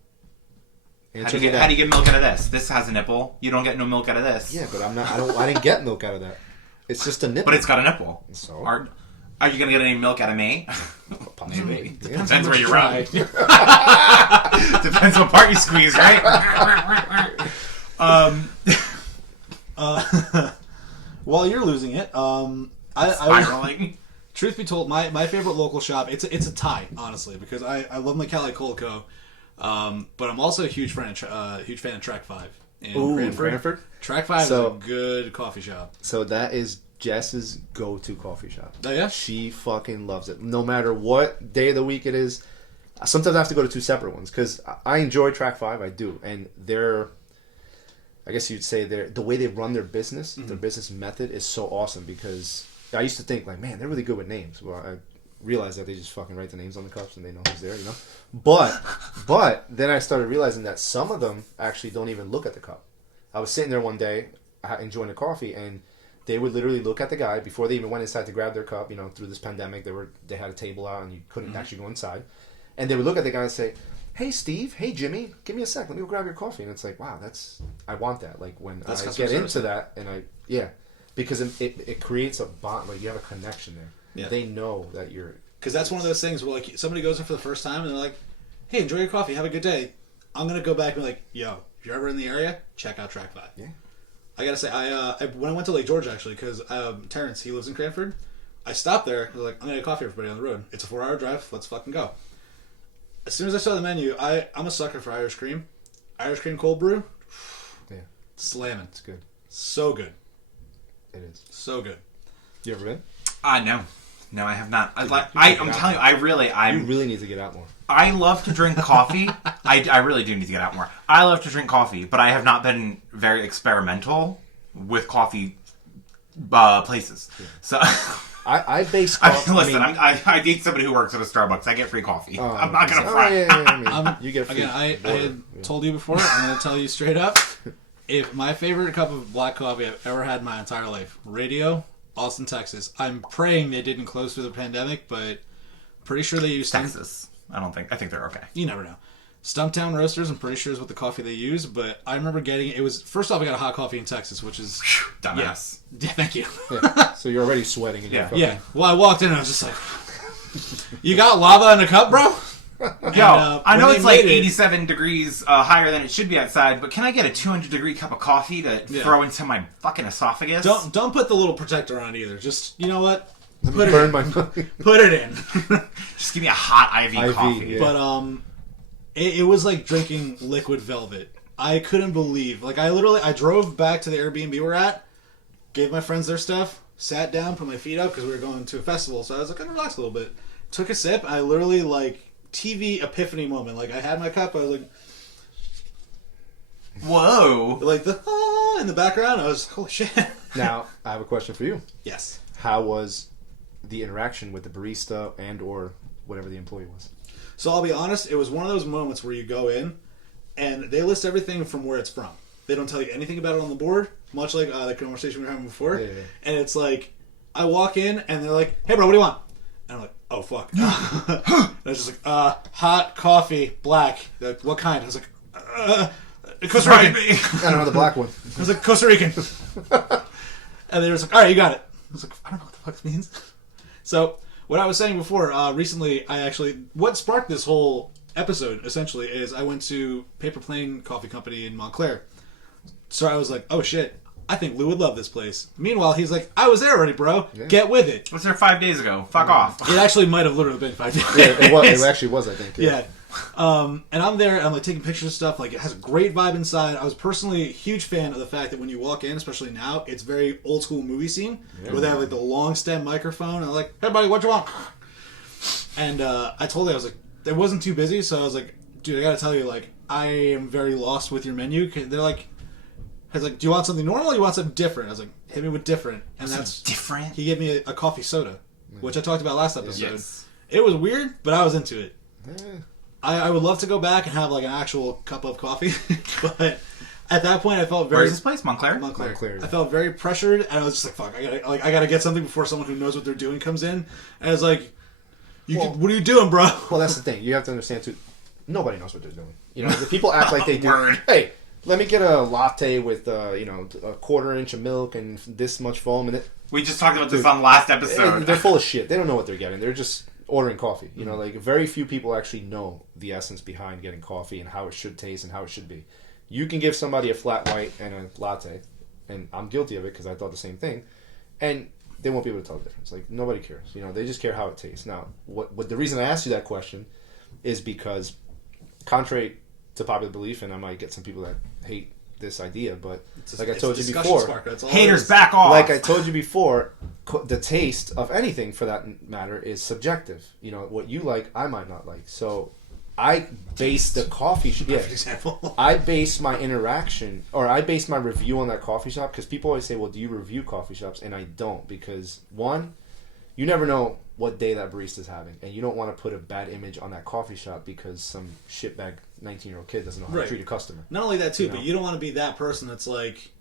How Answer do you me get milk out of this? This has a nipple. You don't get no milk out of this. Yeah, but I didn't get milk out of that. It's just a nipple. But it's got a nipple. So? Are you gonna get any milk out of me? Possibly. Yeah. Depends where you're at. Depends what part you squeeze, right? While you're losing it, I Spiraling. truth be told, my favorite local shop, it's a tie, honestly, because I love my Cali Cold Co. But I'm also a huge fan of Track 5 in Cranford. Track 5 is a good coffee shop. So that is Jess's go-to coffee shop. Oh, yeah? She fucking loves it. No matter what day of the week it is. Sometimes I have to go to two separate ones because I enjoy Track 5. I do. And I guess you'd say the way they run their business, their business method is so awesome because I used to think like, man, they're really good with names. Well, I realized that they just fucking write the names on the cups and they know who's there, you know? But then I started realizing that some of them actually don't even look at the cup. I was sitting there one day enjoying a coffee and they would literally look at the guy before they even went inside to grab their cup. You know, through this pandemic, they had a table out and you couldn't actually go inside. And they would look at the guy and say, "Hey, Steve. Hey, Jimmy. Give me a sec. Let me go grab your coffee." And it's like, wow, I want that. Like when That's I customer get service. into that, and because it creates a bond. Like you have a connection there. Yeah. They know that you're. Because that's one of those things where like somebody goes in for the first time and they're like, "Hey, enjoy your coffee. Have a good day." I'm gonna go back and be like, "Yo, if you're ever in the area, check out Track 5." Yeah. I gotta say, I when I went to Lake George actually, because Terrence, he lives in Cranford, I stopped there. I was like, "I'm gonna get coffee, everybody on the road. It's a 4-hour drive. Let's fucking go." As soon as I saw the menu, I'm a sucker for Irish cream. Irish cream cold brew, Yeah. slamming. It's good. So good, It is. so good. You ever been? No, I have not. I'm get telling you, You really need to get out more. I love to drink coffee. I really do need to get out more. I love to drink coffee, but I have not been very experimental with coffee places. So I base coffee. listen, I date somebody who works at a Starbucks. I get free coffee. I'm not gonna front. Yeah. You get free Again, I water. had told you before. I'm gonna tell you straight up. If my favorite cup of black coffee I've ever had in my entire life, Radio, Austin, Texas. I'm praying they didn't close through the pandemic, but pretty sure they used Texas. I think they're okay. You never know. Stumptown Roasters, I'm pretty sure is what the coffee they use, but I remember it was, first off, I got a hot coffee in Texas, which is... Dumbass. Yeah, thank you. Yeah. So you're already sweating. In your Yeah. fucking, Yeah, well, I walked in and I was just like... You got lava in a cup, bro? Yo, I know when it's they like made it- 87 degrees higher than it should be outside, but can I get a 200-degree cup of coffee to throw into my fucking esophagus? Don't put the little protector on either. Just, you know what? Put Put it in. Just give me a hot IV coffee. yeah. But it was like drinking liquid velvet. I couldn't believe. Like I drove back to the Airbnb we're at, gave my friends their stuff, sat down, put my feet up because we were going to a festival. So I was like, I'm gonna relax a little bit. Took a sip. I literally like TV epiphany moment. Like I had my cup. I was like, Whoa. like the in the background. I was holy shit. Now I have a question for you. Yes. How was the interaction with the barista and or whatever the employee was? So I'll be honest, it was one of those moments where you go in and they list everything from where it's from. They don't tell you anything about it on the board, much like the conversation we were having before. Yeah. And it's like, I walk in and they're like, hey bro, what do you want? And I'm like, oh fuck. And I was just like, hot coffee, black. They're like, what kind? I was like, Costa Rican. I don't know the black one. I was like, Costa Rican. And they were like, all right, you got it. I was like, I don't know what the fuck this means. So, what I was saying before, recently, what sparked this whole episode, essentially, is I went to Paper Plane Coffee Company in Montclair. So I was like, oh shit, I think Lou would love this place. Meanwhile, he's like, I was there already, bro. Yeah. Get with it. I was there 5 days ago. Fuck off. It actually might have literally been 5 days. Yeah, it actually was, I think. Yeah. And I'm there, and I'm like taking pictures of stuff. Like, it has a great vibe inside. I was personally a huge fan of the fact that when you walk in, especially now, it's very old school movie scene where they have like the long stem microphone. And I'm like, hey buddy, what you want? And I told her, I was like, it wasn't too busy, so I was like, dude, I gotta tell you, like, I am very lost with your menu. They're like, I was like, do you want something normal or you want something different? I was like, hit me with different. And that's different. He gave me a coffee soda, which I talked about last episode. Yes. It was weird, but I was into it. Yeah. I would love to go back and have like an actual cup of coffee, but at that point I felt very. Where's this place? Montclair? Montclair. I felt very pressured, and I was just like, "Fuck! I gotta get something before someone who knows what they're doing comes in." And I was like, "What are you doing, bro?" Well, that's the thing. You have to understand too. Nobody knows what they're doing. You know, the people act like they do. Word. Hey, let me get a latte with a 1/4 inch of milk and this much foam, and We just talked about this on the last episode. they're full of shit. They don't know what they're getting. They're just ordering coffee. You know, like very few people actually know the essence behind getting coffee and how it should taste and how it should be. You can give somebody a flat white and a latte, and I'm guilty of it because I thought the same thing, and they won't be able to tell the difference. Like, nobody cares. You know, they just care how it tastes. Now, what the reason I asked you that question is because, contrary to popular belief, and I might get some people that hate this idea, but like I told you before, Haters, back off. like I told you before, the taste of anything for that matter is subjective. You know, what you like, I might not like. So I base the coffee shop. example. I base my interaction, or I base my review on that coffee shop, because people always say, well, do you review coffee shops? And I don't, because one, you never know what day that barista's having, and you don't want to put a bad image on that coffee shop because some shitbag 19-year-old kid doesn't know how to treat a customer. Not only that too, but you don't want to be that person that's like,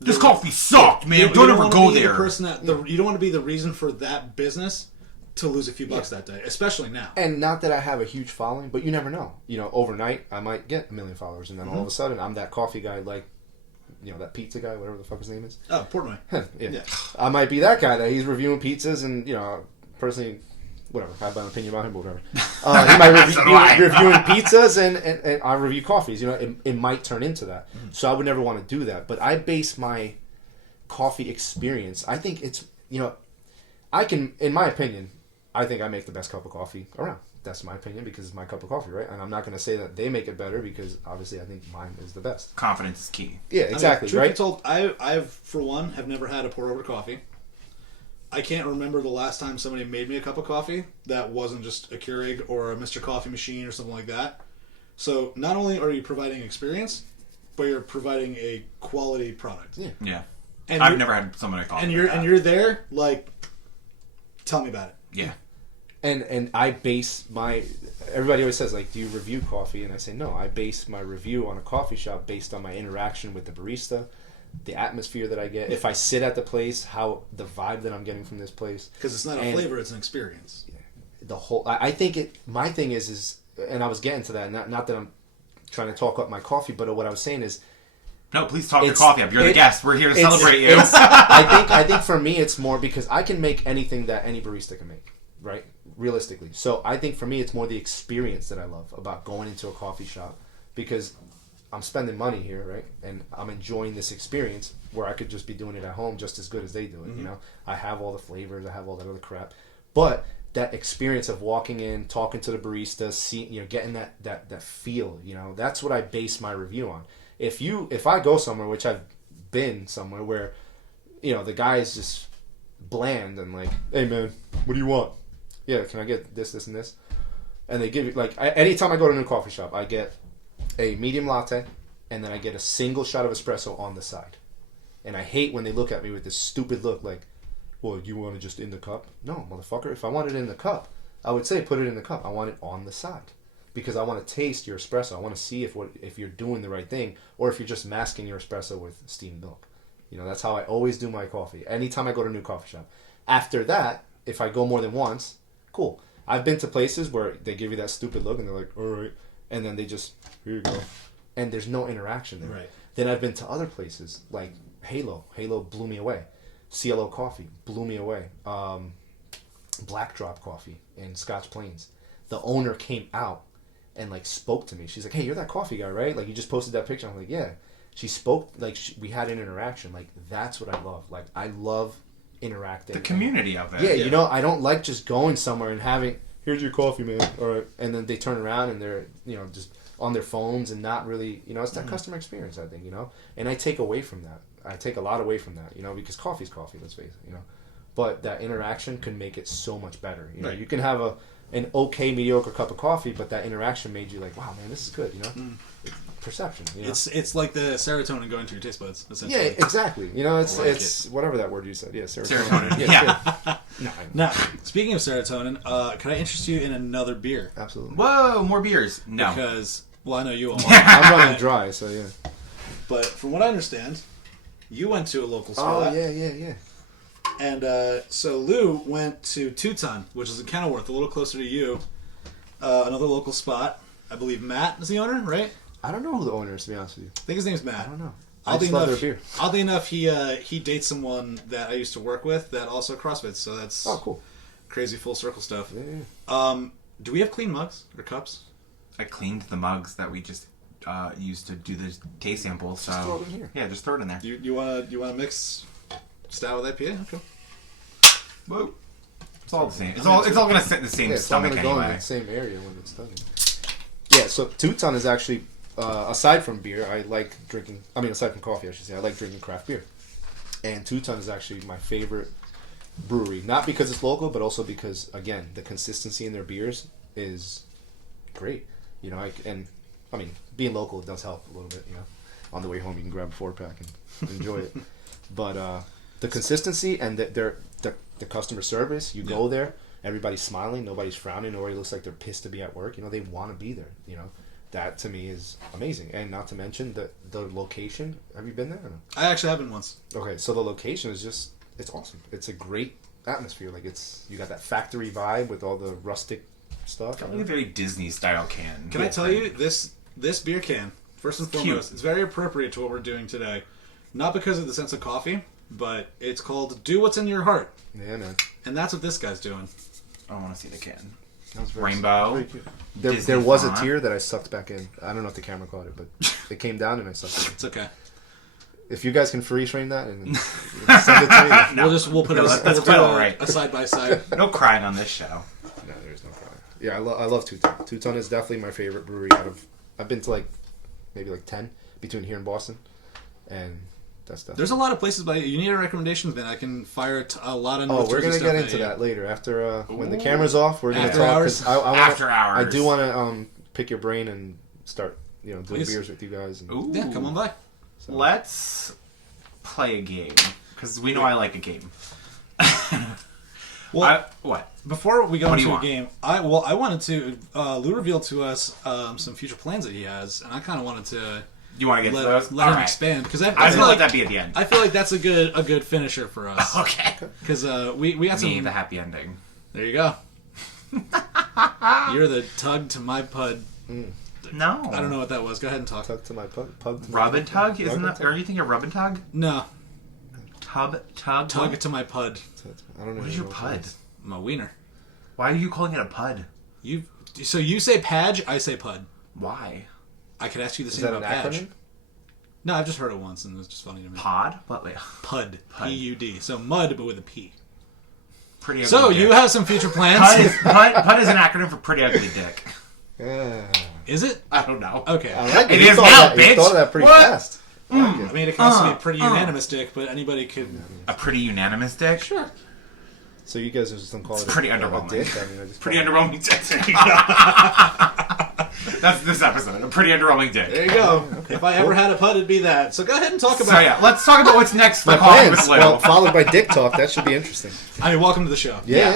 this coffee sucked, man. you Don't ever wanna go be the there. person that you don't want to be the reason for that business to lose a few bucks that day, especially now. And not that I have a huge following, but you never know. You know, overnight I might get 1 million followers, and then all of a sudden I'm that coffee guy, like, that pizza guy, whatever the fuck his name is. Oh, Portnoy. Yeah. I might be that guy that he's reviewing pizzas, and personally, whatever, I have an opinion about him, but whatever. He might be reviewing pizzas, and I review coffees. It might turn into that. So I would never want to do that. But I base my coffee experience. I think it's, I can, in my opinion, I think I make the best cup of coffee around. That's my opinion because it's my cup of coffee, right? And I'm not going to say that they make it better because obviously I think mine is the best. Confidence is key. Yeah, exactly, Truth right? be told, I've for one have never had a pour over coffee. I can't remember the last time somebody made me a cup of coffee that wasn't just a Keurig or a Mr. Coffee machine or something like that. So not only are you providing experience, but you're providing a quality product. Yeah. And I've never had someone I call. And you're there, like, tell me about it. Yeah. And I base my... Everybody always says, like, do you review coffee? And I say, no, I base my review on a coffee shop based on my interaction with the barista, the atmosphere that I get. If I sit at the place, the vibe that I'm getting from this place. Because it's not a flavor, it's an experience. The whole... I think my thing is... And I was getting to that, not that I'm trying to talk up my coffee, but what I was saying is... No, please talk your coffee up. You're the guest. We're here to celebrate you. I think for me, it's more because I can make anything that any barista can make. right? Realistically. So I think for me, it's more the experience that I love about going into a coffee shop, because I'm spending money here, right? And I'm enjoying this experience where I could just be doing it at home just as good as they do it, you know? I have all the flavors, I have all that other crap. But that experience of walking in, talking to the barista, seeing, getting that feel, that's what I base my review on. If I go somewhere, which I've been somewhere where, the guy is just bland and like, hey man, what do you want? Yeah, can I get this, this, and this? And they give you, like, anytime I go to a new coffee shop, I get a medium latte, and then I get a single shot of espresso on the side. And I hate when they look at me with this stupid look like, well, you want it just in the cup? No, motherfucker. If I want it in the cup, I would say put it in the cup. I want it on the side. Because I want to taste your espresso. I want to see if you're doing the right thing, or if you're just masking your espresso with steamed milk. That's how I always do my coffee. Anytime I go to a new coffee shop. After that, if I go more than once, cool. I've been to places where they give you that stupid look and they're like, all right. And then they just, here you go. And there's no interaction there. Right. Then I've been to other places like Halo. Halo blew me away. CLO Coffee blew me away. Black Drop Coffee in Scotch Plains. The owner came out and like spoke to me. She's like, hey, you're that coffee guy, right? Like, you just posted that picture. I'm like, yeah. She spoke, like, we had an interaction. Like, that's what I love. Like, I love interacting. The community of it. Yeah, I don't like just going somewhere and having, here's your coffee, man. And then they turn around and they're, just on their phones and not really, it's that customer experience, I think, And I take away from that. I take a lot away from that, because coffee's coffee, let's face it, But that interaction can make it so much better. Right. You can have an okay, mediocre cup of coffee, but that interaction made you like, wow, man, this is good, It's perception, It's like the serotonin going to your taste buds, essentially. Yeah, exactly. It's whatever that word you said. Yeah, serotonin. Yeah. No, Now, speaking of serotonin, can I interest you in another beer? absolutely. Whoa, more beers. No. Because, well, I know you all. I'm running dry, so yeah. But from what I understand, you went to a local spot. Oh, yeah. And so Lou went to Teuton, which is in Kenilworth, a little closer to you. Another local spot. I believe Matt is the owner, right? I don't know who the owner is, to be honest with you. I think his name's Matt. I don't know. I just love their beer. Oddly enough, he dates someone that I used to work with that also CrossFits, so that's cool. Crazy full circle stuff. Yeah. Do we have clean mugs or cups? I cleaned the mugs that we just used to do the taste sample. So Just throw it in here. Yeah, just throw it in there. You wanna mix stout with IPA? Okay. Whoa. It's all the same. It's all gonna sit in the same It's all stomach going to go in anyway. the same area when it's done. Yeah, so Teuton is actually, aside from beer, I like drinking, aside from coffee, I should say, I like drinking craft beer. And Teuton is actually my favorite brewery. Not because it's local, but also because, again, the consistency in their beers is great. Being local does help a little bit, On the way home, you can grab a 4-pack and enjoy it. But the consistency and the customer service, you go there, everybody's smiling, nobody's frowning, nobody looks like they're pissed to be at work. They want to be there. That to me is amazing. And not to mention the location. Have you been there or no? I actually have been once. Okay, so the location is it's awesome. It's a great atmosphere. Like, you got that factory vibe with all the rustic stuff. Got like a very Disney style can. Can I tell you, this beer can, first and foremost, it's very appropriate to what we're doing today. Not because of the sense of coffee, but it's called Do What's in Your Heart. Yeah, man. And that's what this guy's doing. I want to see the can. That was very, Rainbow. very cute. There was a tear that I sucked back in. I don't know if the camera caught it, but it came down and I sucked it in. It's okay. If you guys can freeze frame that and send it to me. No. We'll put a side by side. No crying on this show. No, there's no crying. Yeah, I love Teuton. Teuton is definitely my favorite brewery I've been to maybe 10 between here and Boston, and that's definitely. There's a lot of places, but you need a recommendation, then I can fire a lot of. Oh, we're gonna get into that later after when the camera's off. We're gonna After talk. hours? After hours. I do want to pick your brain and start doing Please. beers with you guys. And, Ooh. Yeah, come on by. so. Let's play a game because we know I like a game. Well, what? Before we go What do you into a want? game, I wanted to. Lou revealed to us some future plans that he has, and I kind of wanted to You want to get to let those? him All right. expand because I I was feel gonna let like that be at the end. I feel like that's a good finisher for us. Okay. Because we got Me, some. the happy ending. There you go. You're the tug to my pud. No. I don't know what that was. Go ahead and talk. Tug to my pug. To my Rub and pug. tug? Isn't Rub and that? tug? Are you thinking rub and tug? No, Tug. tug to my pud. I don't know. What is your pud? My wiener. Why are you calling it a pud? So you say Padge, I say Pud. Why? I could ask you the Is same that an about Padge. acronym? No, I've just heard it once, and it's just funny to me. Pod? What? Wait. Pud. P-U-D. So mud, but with a P. Pretty ugly So dick. you have some future plans? Pud is an acronym for pretty ugly dick. Yeah. Is it? I don't know. Okay. I like It You is thought now, that- You bitch. thought of that pretty What? fast. I like it. I mean, it can also be a pretty unanimous dick, but anybody could... A pretty unanimous dick? Sure. So you guys just don't call it pretty a underwhelming. dick? I mean, I just Pretty call it- underwhelming dick. That's this episode. A pretty underwhelming dick. There you go. If I ever had a Pud, it'd be that. So go ahead and talk about So yeah, let's talk about what's next for My Coffee plans. with Lou. Well, followed by dick talk. That should be interesting. I mean, welcome to the show. Yeah.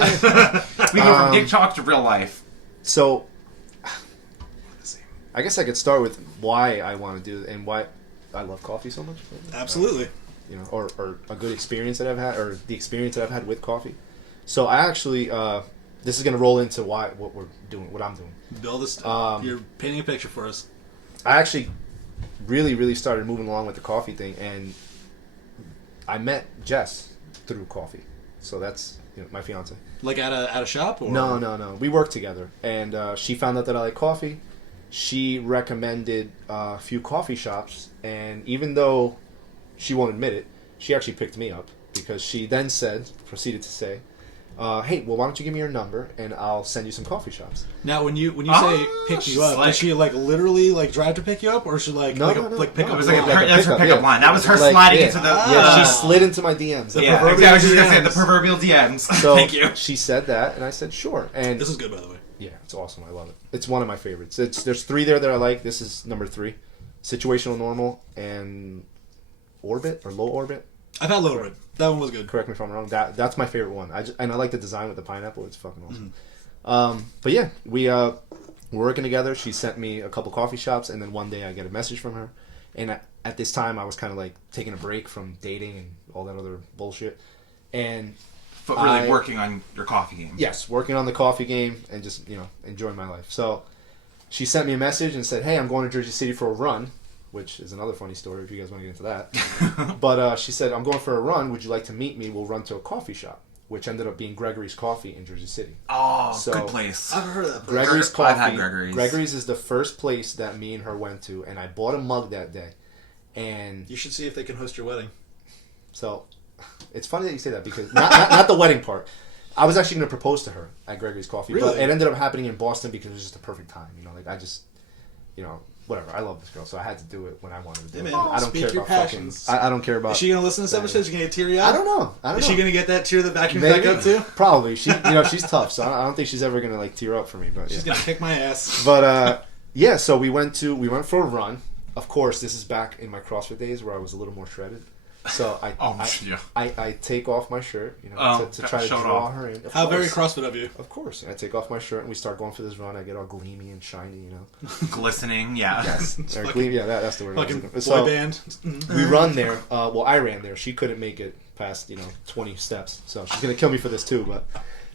We go from dick talk to real life. So, I guess I could start with why I want to do it and why I love coffee so much. Absolutely. You know, or a good experience that I've had, or the experience that I've had with coffee. So I actually, this is going to roll into what we're doing, what I'm doing. Bill, this, you're painting a picture for us. I actually really started moving along with the coffee thing, and I met Jess through coffee. So that's my fiance. Like at a shop? Or? No. We worked together, and she found out that I like coffee. She recommended a few coffee shops, and even though she won't admit it, she actually picked me up because she then proceeded to say, hey, well, why don't you give me your number and I'll send you some coffee shops. Now, when you say pick you up, slick. does she literally drive to pick you up, or she No. pick It up? was like Like a that's her pickup, pickup yeah. line. That was her Like, sliding yeah. into the. Yeah, she slid into my DMs. Yeah, proverbial exactly. I was just gonna say the DMs. proverbial DMs. So Thank you. she said that, and I said sure. And This is good, by the way. yeah, it's awesome. I love it. It's one of my favorites. There's 3 there that I like. This is number 3. Situational Normal and Orbit or Low Orbit. I've had low bit. That one was good. Correct me if I'm wrong. That's my favorite one. And I like the design with the pineapple. It's fucking awesome. But yeah, we're working together. She sent me a couple coffee shops, and then one day I get a message from her. And at this time, I was kind of like taking a break from dating and all that other bullshit. And But really working on your coffee game. yes, working on the coffee game and just enjoying my life. So she sent me a message and said, "Hey, I'm going to Jersey City for a run." Which is another funny story if you guys want to get into that. But she said, "I'm going for a run. Would you like to meet me? We'll run to a coffee shop," which ended up being Gregory's Coffee in Jersey City. Oh, So- good place. I've heard of that. Gregory's I've Coffee. had Gregory's. Gregory's is the first place that me and her went to, and I bought a mug that day. And You should see if they can host your wedding. so it's funny that you say that because not the wedding part. I was actually going to propose to her at Gregory's Coffee, but Really? it ended up happening in Boston because it was just the perfect time. I just, whatever. I love this girl, so I had to do it when I wanted to do Yeah, it. man. I don't Speak care your about passions. fucking. I don't care about. Is she going to listen to this episode? Is she going to get teary eyed? I don't know. Is she going to get that tear that vacuums Maybe. back up too? Probably. She's tough, so I don't think she's ever gonna tear up for me. But She's yeah. going to kick my ass. But yeah. So we went for a run. Of course, this is back in my CrossFit days where I was a little more shredded. So I take off my shirt, to try to show it draw off. her in. Of How course. very CrossFit of you. Of course. And I take off my shirt and we start going for this run. I get all gleamy and shiny, Glistening, yeah. Yes. Or gleamy, yeah, that's the word. I was Fucking looking boy for. So band. we run there. Well, I ran there. She couldn't make it past 20 steps, so she's gonna kill me for this too. But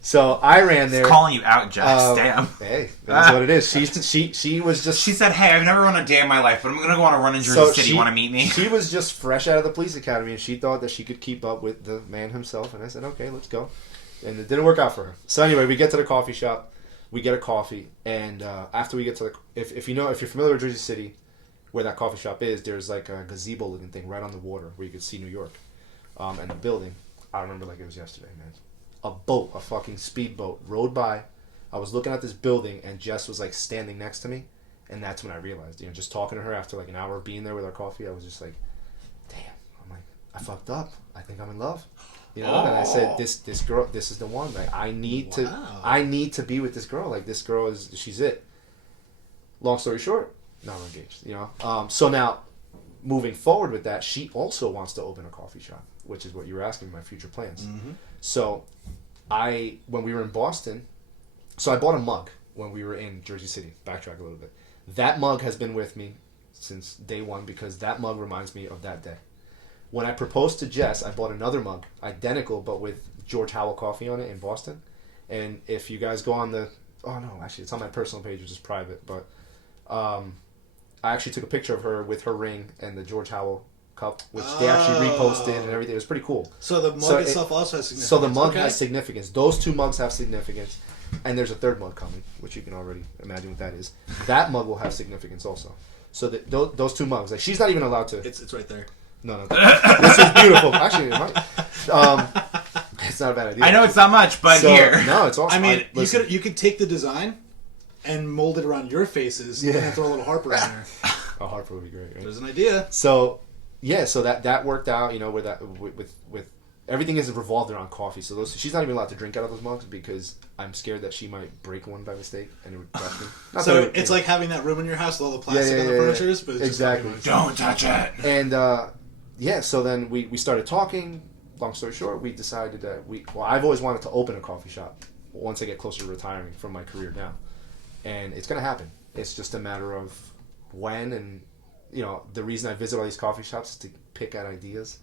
so I ran there. Calling you out, Jess. Damn. Hey, that's what it is. She was just. She said, "Hey, I've never run a day in my life, but I'm gonna go on a run in Jersey City. You want to meet me?" She was just fresh out of the police academy, and she thought that she could keep up with the man himself. And I said, "Okay, let's go." And it didn't work out for her. So anyway, we get to the coffee shop, we get a coffee, and after we get to if you're familiar with Jersey City, where that coffee shop is, there's like a gazebo looking thing right on the water where you could see New York, and the building. I remember like it was yesterday, man. A fucking speedboat rode by. I was looking at this building, and Jess was like standing next to me, and that's when I realized, just talking to her after like an hour of being there with our coffee, I was just like, damn. I'm like, I fucked up. I think I'm in love. And I said, this girl, this is the one. Like, I need to be with this girl. Like, this girl she's it. Long story short, now we're engaged. So now, moving forward with that, she also wants to open a coffee shop, which is what you were asking, my future plans. Mm-hmm. So, when we were in Boston, so I bought a mug when we were in Jersey City. Backtrack a little bit. That mug has been with me since day one because that mug reminds me of that day. When I proposed to Jess, I bought another mug, identical, but with George Howell coffee on it in Boston. And if you guys go on actually, it's on my personal page, which is private, but I actually took a picture of her with her ring and the George Howell cup, which they actually reposted and everything. It was pretty cool. So the mug itself also has significance. So the mug has significance. Those two mugs have significance. and there's a third mug coming, which you can already imagine what that is. That mug will have significance also. So that those two mugs, like she's not even allowed to. It's right there. No. This is beautiful. Actually, it might. It's not a bad idea. I know it's not much, but here. No, it's awesome. I mean, listen, you could take the design and mold it around your faces and then throw a little Harper in there. a Harper would be great, right? There's an idea. So, yeah, so that worked out, you know, with everything is revolved around coffee. So she's not even allowed to drink out of those mugs because I'm scared that she might break one by mistake and it would crush me. So it's like having that room in your house with all the plastic on the furniture, but it's exactly. Just Don't touch it. And so then we started talking. Long story short, we decided that I've always wanted to open a coffee shop once I get closer to retiring from my career now, and it's gonna happen. It's just a matter of when, and you know, the reason I visit all these coffee shops is to pick out ideas,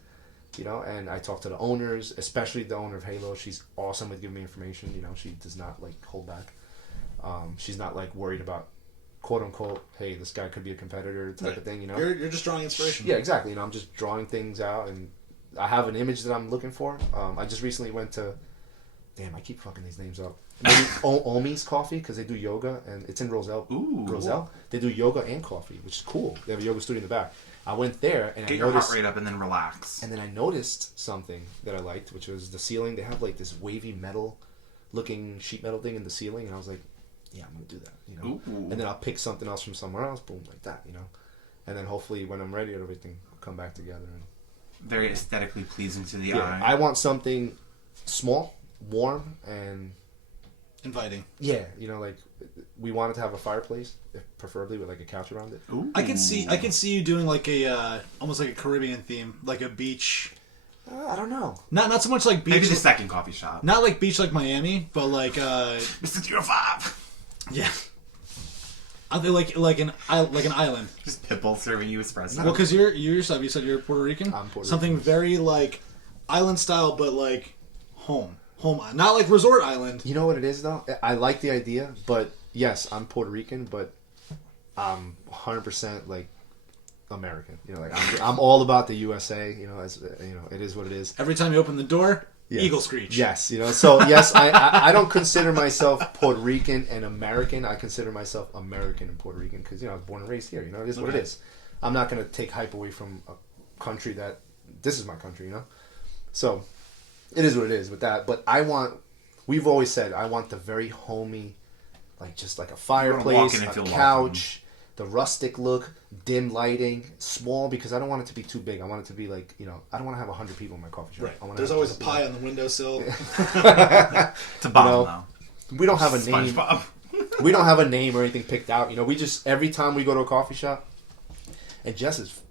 you know. And I talk to the owners, especially the owner of Halo. She's awesome with giving me information. You know, she does not like hold back. She's not like worried about quote unquote, hey, this guy could be a competitor type of thing. You know, you're just drawing inspiration. Yeah, exactly. You know, I'm just drawing things out, and I have an image that I'm looking for. I just recently went to, damn, I keep fucking these names up. Maybe Omi's Coffee, because they do yoga, and it's in Roselle. Ooh. Roselle. They do yoga and coffee, which is cool. They have a yoga studio in the back. I went there, and Get I your noticed, heart rate up and then relax. and then I noticed something that I liked, which was the ceiling. They have like this wavy metal looking sheet metal thing in the ceiling, and I was like, yeah, I'm gonna do that, you know. Ooh. And then I'll pick something else from somewhere else, boom, like that, you know. And then hopefully when I'm ready, everything will come back together. And Very aesthetically pleasing to the yeah, eye. I want something small, warm, and Inviting. yeah, you know, like we wanted to have a fireplace, preferably with like a couch around it. Ooh. I can see you doing like a almost like a Caribbean theme, like a beach. I don't know. Not so much like beach. Maybe the second coffee shop. Not like beach like Miami, but like Mr. 05. yeah. Are they like an island? Just Pitbull serving you espresso. Well, because you're yourself. You said you're Puerto Rican. I'm Puerto Something Rican. very like island style, but like home, not like resort island. You know what it is though? I like the idea, but yes, I'm Puerto Rican, but I'm 100% like American. You know, like I'm all about the USA. You know, as you know, it is what it is. Every time you open the door, Yes. eagle screech. Yes, you know. So yes, I don't consider myself Puerto Rican and American. I consider myself American and Puerto Rican because you know I was born and raised here. You know, it is what it is. I'm not going to take hype away from a country that this is my country. You know, so it is what it is with that. But we've always said I want the very homey, like just like a fireplace, a couch, the rustic look, dim lighting, small because I don't want it to be too big. I want it to be like, you know, I don't want to have 100 people in my coffee shop. Right. I want There's to have always a just, pie on the windowsill. It's a bomb, though. We don't have a name. SpongeBob. We don't have a name or anything picked out. You know, we just every time we go to a coffee shop, and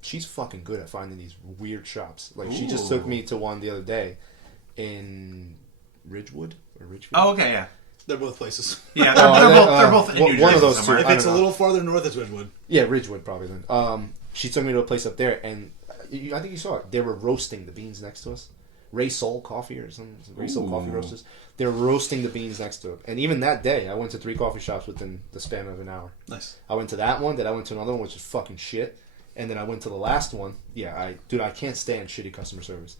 she's fucking good at finding these weird shops. Like she just took me to one the other day in Ridgewood or Ridgefield. Oh, okay, yeah. They're both places. Yeah, Oh, they're both in New Jersey one of those two. somewhere. If I it's a don't know. little farther north, it's Ridgewood. Yeah, Ridgewood probably then. She took me to a place up there, and I think you saw it. They were roasting the beans next to us. Ray Soul Coffee or some Ray Soul Coffee Roasters. They were roasting the beans next to it. And even that day, I went to 3 coffee shops within the span of an hour. Nice. I went to that one, then I went to another one, which is fucking shit. And then I went to the last one. Yeah, I can't stand shitty customer service.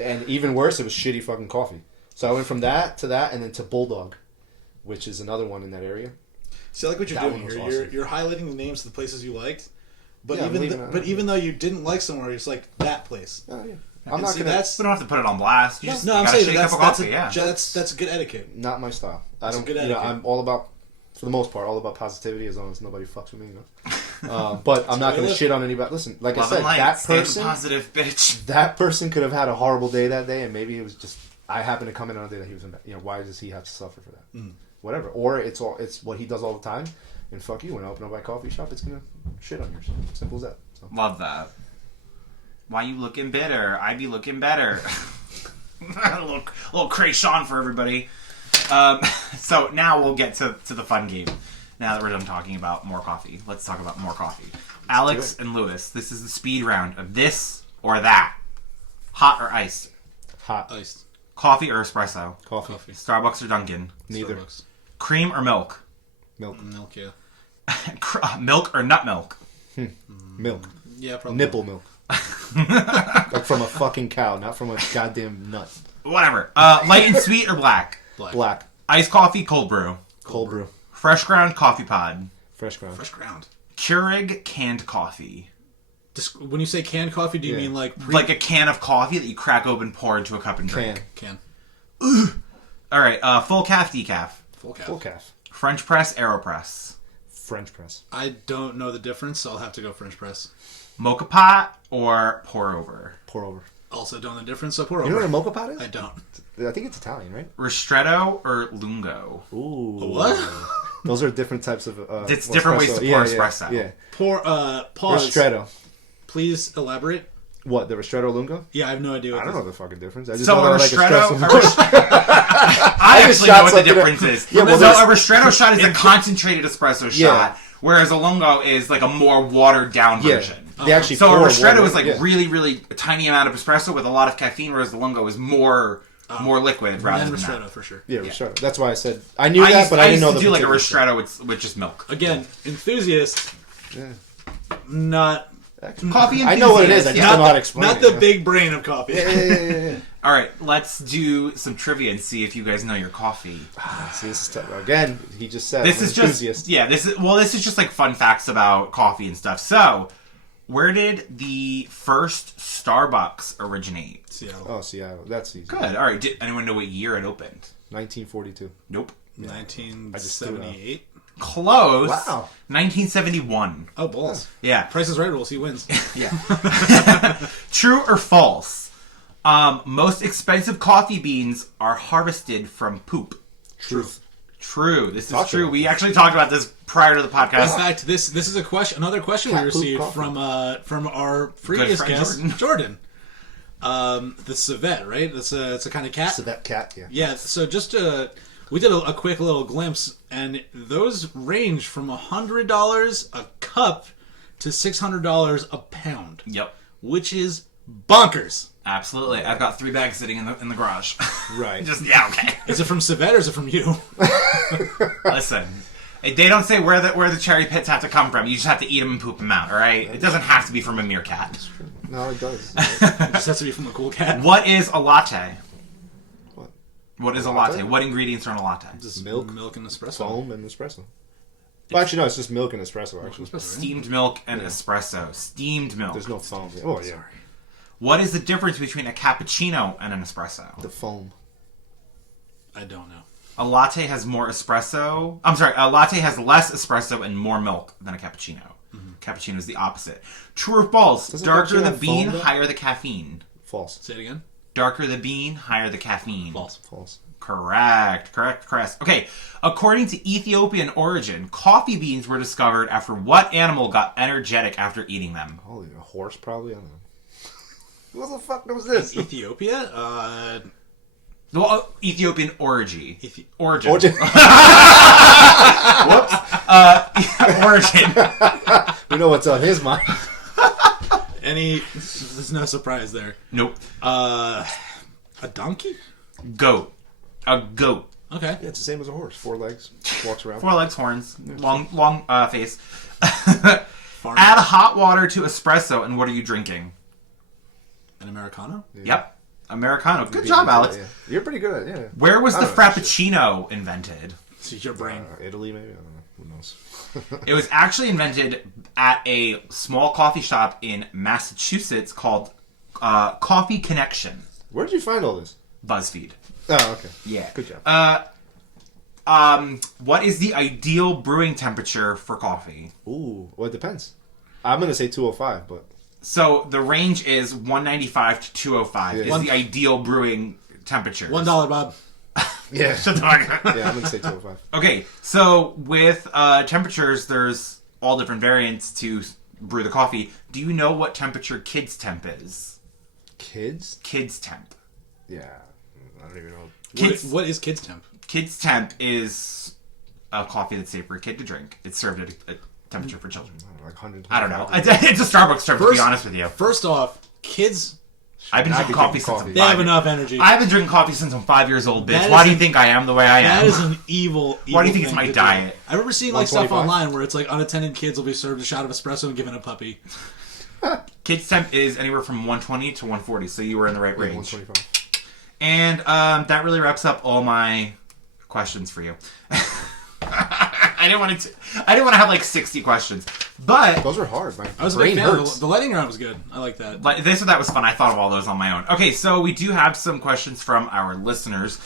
And even worse, it was shitty fucking coffee. So I went from that, and then to Bulldog, which is another one in that area. See, I like what you're That doing one was here. awesome. You're highlighting the names of the places you liked, but Yeah, I'm leaving it out. even though you didn't like somewhere, it's like that place. Oh, yeah. And I'm not see, going to... that's We don't have to put it on blast. You just no. I'm gotta saying shake that's up a coffee, yeah. that's good etiquette. Not my style. I That's don't. good You know, etiquette. I'm all about, for the most part, all about positivity as long as nobody fucks with me. You know. But I'm not going to shit on anybody. Listen, like Love I said, and light. that Stay person, positive, bitch. that person could have had a horrible day that day, and maybe it was just I happened to come in on a day that he was in. You know, why does he have to suffer for that? Whatever. Or it's what he does all the time. And fuck you. When I open up my coffee shop, it's gonna shit on yours. Simple as that. So. Love that. Why you looking bitter? I be looking better. a little Cray-Sean for everybody. So now we'll get to the fun game. Now that we're done talking about more coffee, let's talk about more coffee. Alex and Lewis, this is the speed round of this or that. Hot or iced? Hot. Iced. Coffee or espresso? Coffee. Starbucks or Dunkin'? Neither. Starbucks. Cream or milk? Milk. Milk, yeah. Milk or nut milk? Milk. Yeah, probably. Nipple milk. Like from a fucking cow, not from a goddamn nut. Whatever. Light and sweet or black? Black. Iced coffee, cold brew. Cold brew. Fresh ground coffee pod. Fresh ground. Fresh ground. Keurig canned coffee. When you say canned coffee, do you mean like Like a can of coffee that you crack open, pour into a cup and drink. can? All right, full calf decaf. Full calf. Full calf. French press, AeroPress. French press. I don't know the difference, so I'll have to go French press. Mocha pot or pour over. Pour over. Also don't know the difference, so pour You know over. what a mocha pot is? I don't. I think it's Italian, right? Ristretto or lungo. Ooh. What? Those are different types of. It's different ways to pour espresso. Yeah. Pause. Ristretto. Please elaborate. What, the Ristretto Lungo? Yeah, I have no idea. I don't know the fucking difference. I just So know a I like ristretto, espresso. I just actually know shot what the something difference up. is. Yeah, well, so there's- a ristretto shot is a concentrated espresso Yeah. shot, whereas a lungo is like a more watered down Yeah. version. They actually So a pour ristretto water. is like Yeah. really, really a tiny amount of espresso with a lot of caffeine, whereas the lungo is more liquid rather And than ristretto that. for sure. Yeah, Ristretto. That's why I said I knew that, but I didn't know used the to do like a particulars. ristretto with just milk. Again, enthusiast, Yeah. not Coffee I know what it is. I enthusiast, just yeah. don't know how to explain not it. the yeah. big brain of coffee. Yeah. All right, let's do some trivia and see if you guys know your coffee. See, this is tough. Again, he just said This I'm is an just enthusiast. this is just like fun facts about coffee and stuff. So, where did the first Starbucks originate? Seattle. Oh, Seattle. That's easy. Good. All right. Did anyone know what year it opened? 1942. Nope. 1978. Close. Wow. 1971. Oh, balls. Yeah. Price is Right rules. He wins. Yeah. True or false? Most expensive coffee beans are harvested from poop. Truth. True. This is Talk true. about We actually talked about this prior to the In podcast. fact, this is a question. Another question we Cat poop received coffee. from our previous friend guest, Jordan. the civet, right? It's a kind of cat. So that cat, yeah. Yeah. So just we did a quick little glimpse, and those range from $100 a cup to $600 a pound, Yep. which is bonkers. Absolutely. I've got 3 bags sitting in the garage. Right. Just okay. Is it from civet or is it from you? Listen, they don't say where the cherry pits have to come from. You just have to eat them and poop them out. All right. It doesn't have to be from a meerkat. No, it does. It just has to be from a cool cat. What is a latte? What? What is a latte? What ingredients are in a latte? Just Milk, and espresso. Foam and espresso. Well, actually, no, it's just milk and espresso, actually. Steamed milk and espresso. Steamed milk. There's no foam. Oh, yeah. What is the difference between a cappuccino and an espresso? The foam. I don't know. A latte has more espresso. I'm sorry, a latte has less espresso and more milk than a cappuccino. Cappuccino is the opposite. True or false? Doesn't Darker cappuccino the have bean, foam, though? higher the caffeine. False. Say it again. Darker the bean, higher the caffeine. False. Correct. Okay. According to Ethiopian origin, coffee beans were discovered after what animal got energetic after eating them? Holy, a horse, probably? I don't know. What the fuck was this? Ethiopia? Well, Ethiopian origin. Origin. Origin. Whoops. Origin. We know what's on his mind. There's no surprise there. Nope. A donkey? Goat. A goat. Okay. Yeah, it's the same as a horse. 4 legs, walks around. 4 legs, horns, long face. Farm. Add hot water to espresso, and what are you drinking? An Americano? Yep. Americano. Good job, Alex. Yeah. You're pretty good at it, yeah. Where was the I don't know, Frappuccino invented? It's your brain. Italy, maybe? I don't know. Who knows? It was actually invented at a small coffee shop in Massachusetts called Coffee Connection. Where did you find all this? BuzzFeed. Oh, okay. Yeah. Good job. What is the ideal brewing temperature for coffee? Ooh, well, it depends. I'm going to say 205, but... So the range is 195 to 205 Yeah. is the ideal brewing temperature. $1, Bob. Yeah. Shut the fuck up. Yeah, I'm going to say 205. Okay, so with temperatures, there's all different variants to brew the coffee. Do you know what temperature kids temp is? Kids? Kids temp. Yeah. I don't even know. What is kids temp? Kids temp is a coffee that's safe for a kid to drink. It's served at a temperature for children. Like 100. I don't know. It's a Starbucks term, to be honest with you. First off, kids, I've been I'd drinking be coffee drinking since coffee. I'm they have 5 enough energy. I've been drinking coffee since I'm 5 years old, bitch. That Why is do you an- think I am the way I am? That is an evil Why do you think thing it's my to do. diet? I remember seeing like stuff 125? online where it's like unattended kids will be served a shot of espresso and given a puppy. Kids temp is anywhere from 120 to 140, so you were in the right Yeah, range. 125. And that really wraps up all my questions for you. I didn't want to have like 60 questions, but Those were hard. My I was a brain big fan. hurts. The lightning round was good. I like that. like this or that was fun. I thought of all those on my own. Okay, so we do have some questions from our listeners.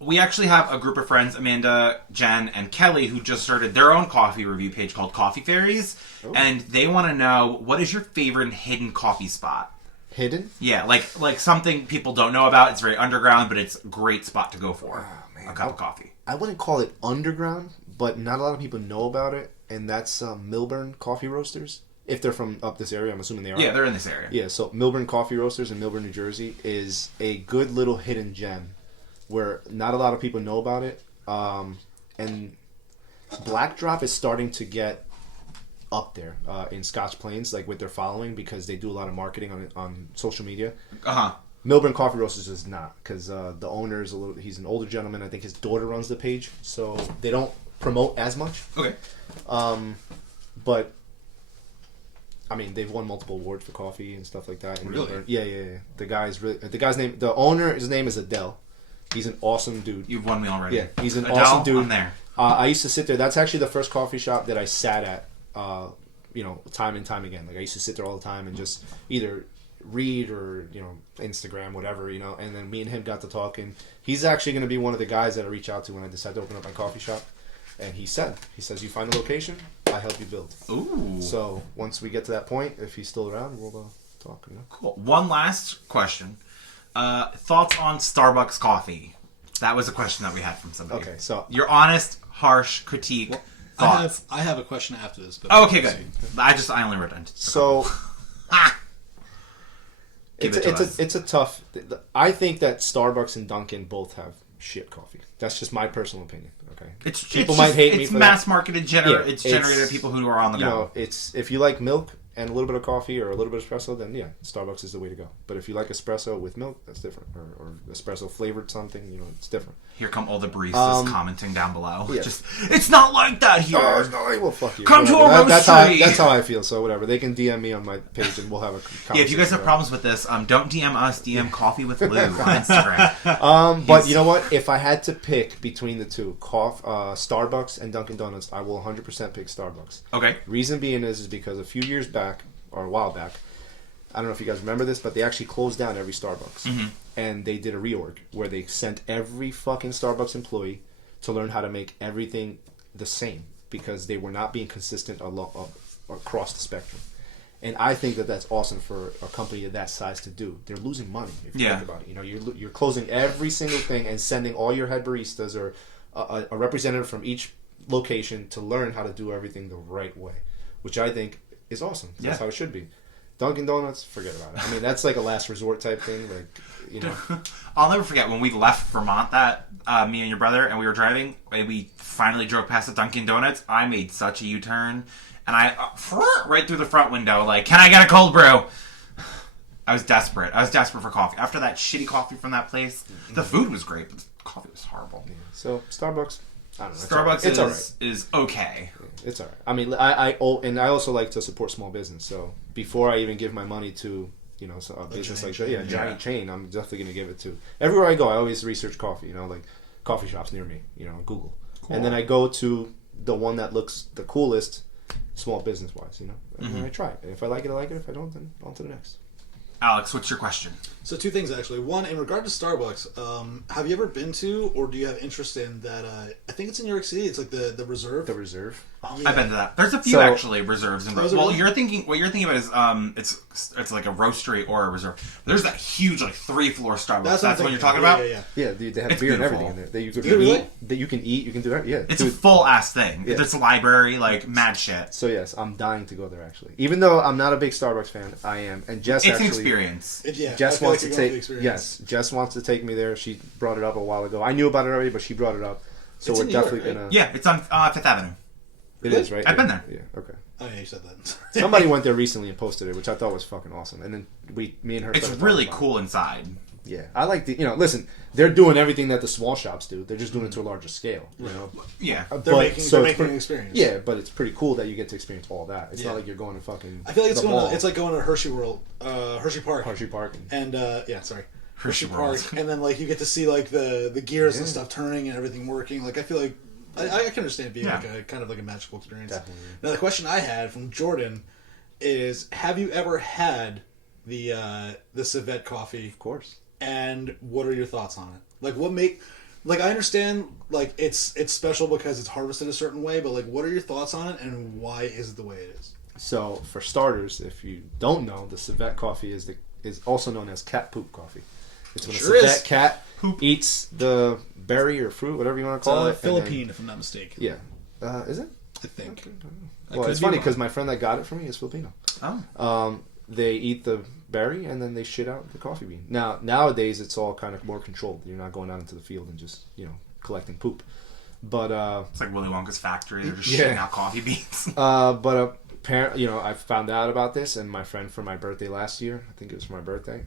We actually have a group of friends, Amanda, Jen, and Kelly, who just started their own coffee review page called Coffee Fairies, and they want to know, what is your favorite hidden coffee spot? Hidden? Yeah, like something people don't know about. It's very underground, but it's a great spot to go for man. a cup of coffee. I wouldn't call it underground, but not a lot of people know about it, and that's Milburn Coffee Roasters. If they're from up this area, I'm assuming they are. Yeah, they're in this area. Yeah, so Milburn Coffee Roasters in Milburn, New Jersey is a good little hidden gem where not a lot of people know about it. And Black Drop is starting to get up there in Scotch Plains, like with their following, because they do a lot of marketing on social media. Uh-huh. Milburn Coffee Roasters is not, because the owner is he's an older gentleman. I think his daughter runs the page, so they don't promote as much. Okay. But I mean, they've won multiple awards for coffee and stuff like that. In Really? Milburn. Yeah. The guy's name, the owner, his name is Adele. He's an awesome dude. You've won me already. Yeah, he's an Adele, awesome dude. I'm there. I used to sit there. That's actually the first coffee shop that I sat at, time and time again. Like I used to sit there all the time and just either read or Instagram, whatever, and then me and him got to talking. He's actually going to be one of the guys that I reach out to when I decide to open up my coffee shop. And he says, you find the location, I help you build. Ooh. So once we get to that point, if he's still around, we'll talk. Cool. One last question. Thoughts on Starbucks coffee? That was a question that we had from somebody. Okay, so your honest, harsh critique. Thoughts. I have a question after this. But Okay, good. I only wrote down. So Give it to us. it's a tough. I think that Starbucks and Dunkin' both have shit coffee. That's just my personal opinion. Okay, People might hate me. It's mass marketed. It's generated people who are on the go. It's if you like milk and a little bit of coffee or a little bit of espresso, then yeah, Starbucks is the way to go. But if you like espresso with milk, that's different. Or espresso flavored something, it's different. Here come all the baristas commenting down below. Yeah. Just, it's not like that here. Oh, it's not like, well, fuck you. Come to a roastery. That's how I feel. So whatever, they can DM me on my page and we'll have a conversation. Yeah, if you guys have problems with this, don't DM us. DM Coffee with Lou on Instagram. But you know what? If I had to pick between the two, Starbucks and Dunkin' Donuts, I will 100% pick Starbucks. Okay. Reason being is because a few years back, or a while back, I don't know if you guys remember this, but they actually closed down every Starbucks. Mm-hmm. And they did a reorg where they sent every fucking Starbucks employee to learn how to make everything the same because they were not being consistent across the spectrum. And I think that that's awesome for a company of that size to do. They're losing money if you think about it. You're closing every single thing and sending all your head baristas or a representative from each location to learn how to do everything the right way, which I think is awesome. That's how it should be. Dunkin' Donuts, forget about it. I mean, that's like a last resort type thing. I'll never forget when we left Vermont, that me and your brother, and we were driving, and we finally drove past the Dunkin' Donuts. I made such a U-turn, and I right through the front window, like, can I get a cold brew? I was desperate. For coffee. After that shitty coffee from that place, the food was great, but the coffee was horrible. Yeah. So Starbucks, I don't know. Starbucks is okay. It's all right. I mean, I also like to support small business. So before I even give my money to a business like that, giant chain, I'm definitely going to give it to. Everywhere I go, I always research coffee. Like coffee shops near me. On Google, and then I go to the one that looks the coolest, small business wise. And then I try it. And if I like it, I like it. If I don't, then on to the next. Alex, what's your question? So two things actually. One, in regard to Starbucks, have you ever been to or do you have interest in that? I think it's in New York City. It's like the Reserve. The Reserve. Oh, yeah. I've been to that. There's a few actually reserves. What you're thinking about is it's like a roastery or a reserve. There's that huge 3-floor Starbucks. That's what you're talking about. Yeah, dude, they have beer and everything in there. That you can eat. That you can eat. You can do that. Yeah, it's a full ass thing. Yeah. It's a library, mad shit. So yes, I'm dying to go there actually. Even though I'm not a big Starbucks fan, I am. And Jess it's actually. It's an experience. Jess wants to take. Yes, Jess wants to take me there. She brought it up a while ago. I knew about it already, but she brought it up. So we're definitely gonna. Yeah, it's on Fifth Avenue. It is, right? I've been there. Yeah, okay. Oh, yeah, you said that. Somebody went there recently and posted it, which I thought was fucking awesome. And then me and her. It's really cool inside. Yeah, I like listen, they're doing everything that the small shops do. They're just doing it to a larger scale, Yeah. They're making an experience. Yeah, but it's pretty cool that you get to experience all that. It's not like you're going to fucking. I feel like it's like going to Hershey World, Hershey Park. Hershey Park. And sorry. Hershey Park, World. and then like you get to see like the gears and stuff turning and everything working. Like I feel like I can understand it being like a kind of like a magical experience. Definitely. Now the question I had from Jordan is: have you ever had the civet coffee? Of course. And what are your thoughts on it? Like what make like I understand like it's special because it's harvested a certain way, but like what are your thoughts on it and why is it the way it is? So for starters, if you don't know, the civet coffee is also known as cat poop coffee. It's when Sure a civet is. cat eats the berry or fruit, whatever you want to call it. and Philippine, if I'm not mistaken. then- is it? I think. Well, it's funny because my friend that got it for me is Filipino. Oh. They eat the berry and then they shit out the coffee bean. Now nowadays it's all kind of more controlled. You're not going out into the field and just collecting poop. But It's like Willy Wonka's factory. They're just Yeah. shitting out coffee beans. but apparently, I found out about this, and my friend for my birthday last year, I think it was for my birthday,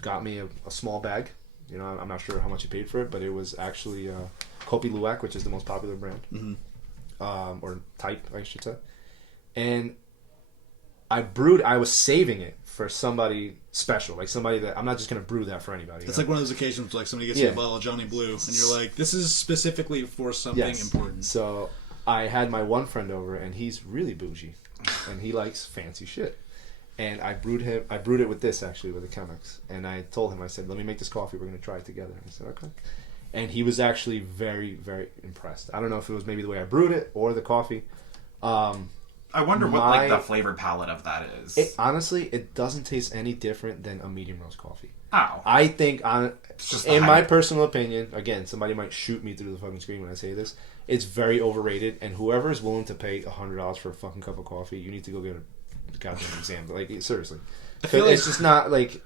got me a small bag. I'm not sure how much he paid for it, but it was actually Cawfee Tawlk, which is the most popular brand, or type, I should say. And I was saving it for somebody special, like somebody that I'm not just going to brew that for anybody. It's like one of those occasions like somebody gets you a bottle of Johnny Blue and you're like, this is specifically for something important. So I had my one friend over, and he's really bougie, and he likes fancy shit. And I brewed it with this, actually, with the Chemex. And I told him, I said, let me make this coffee. We're going to try it together. And he said, okay. And he was actually very, very impressed. I don't know if it was maybe the way I brewed it or the coffee. I wonder what like the flavor palette of that is. Honestly, it doesn't taste any different than a medium roast coffee. Oh. I think, just the in my hype. personal opinion, again, somebody might shoot me through the fucking screen when I say this, it's very overrated. And whoever is willing to pay $100 for a fucking cup of coffee, you need to go get a goddamn exam. Like, seriously. feel like- It's just not, like,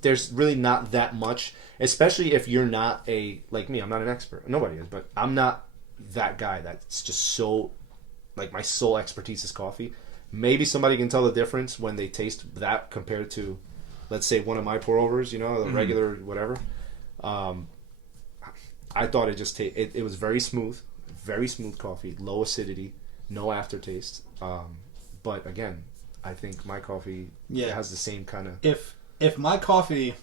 there's really not that much, especially if you're not like me, I'm not an expert. Nobody is, but I'm not that guy that's just so, like, my sole expertise is coffee. Maybe somebody can tell the difference when they taste that compared to, let's say, one of my pour-overs, the regular whatever. I thought it just it was very smooth coffee, low acidity, no aftertaste. But again, I think my coffee has the same kind of... If my coffee,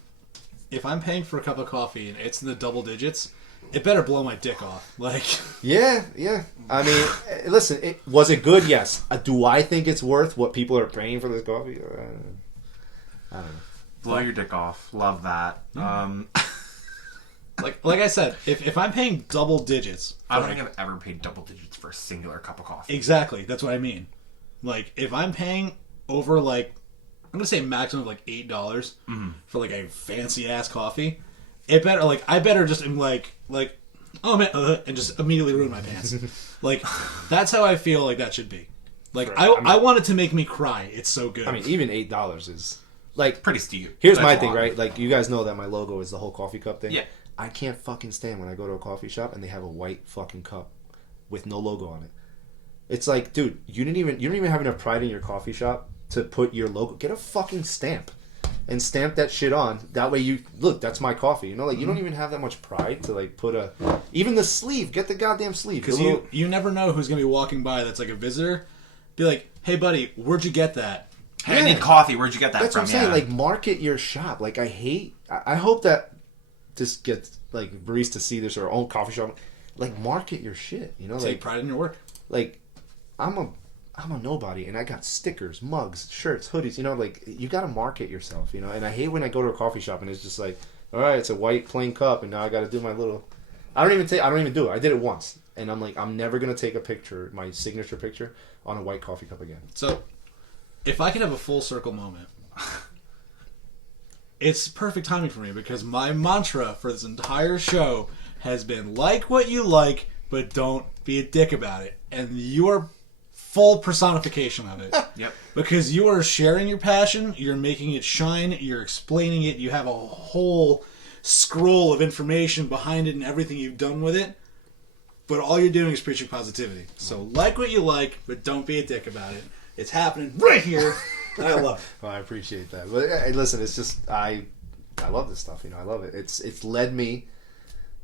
if I'm paying for a cup of coffee and it's in the double digits, it better blow my dick off. Like... Yeah. I mean, listen, was it good? Yes. Do I think it's worth what people are paying for this coffee? I don't know. Blow your dick off. Love that. Like I said, if I'm paying double digits... I don't think I've ever paid double digits for a singular cup of coffee. Exactly. That's what I mean. Like, if I'm paying over, like, I'm going to say maximum of, like, $8 for, like, a fancy-ass coffee, it better, like, I better just, like, oh, man, and just immediately ruin my pants. Like, that's how I feel like that should be. Like, I want it to make me cry. It's so good. I mean, even $8 is... Like, Pretty steep. here's That's my a thing, lot. right? Like, you guys know that my logo is the whole coffee cup thing. Yeah. I can't fucking stand when I go to a coffee shop and they have a white fucking cup with no logo on it. It's like, dude, you don't even have enough pride in your coffee shop to put your logo. Get a fucking stamp and stamp that shit on. That way you look, that's my coffee. Like, you don't even have that much pride to, like, put even the sleeve. Get the goddamn sleeve. Because you never know who's going to be walking by that's, like, a visitor. Be like, hey, buddy, where'd you get that? Hey, I need coffee. Where'd you get that That's from? what I'm saying. Like, market your shop. Like, I hope that this gets, like, baristas see this or own coffee shop. Like, market your shit. Take Like, pride in your work. like, I'm a nobody, and I got stickers, mugs, shirts, hoodies. Like, you got to market yourself. And I hate when I go to a coffee shop and it's just like, all right, it's a white plain cup, and now I got to do my little. I don't even do it. I did it once, and I'm like, I'm never gonna take a picture, my signature picture, on a white coffee cup again. So, if I could have a full circle moment, it's perfect timing for me because my mantra for this entire show has been like what you like, but don't be a dick about it. And you are full personification of it. Yep. Because you are sharing your passion, you're making it shine, you're explaining it, you have a whole scroll of information behind it and everything you've done with it. But all you're doing is preaching positivity. So like what you like, but don't be a dick about it. It's happening right here. And I love it. Well, I appreciate that. But listen, it's just I love this stuff. I love it. It's led me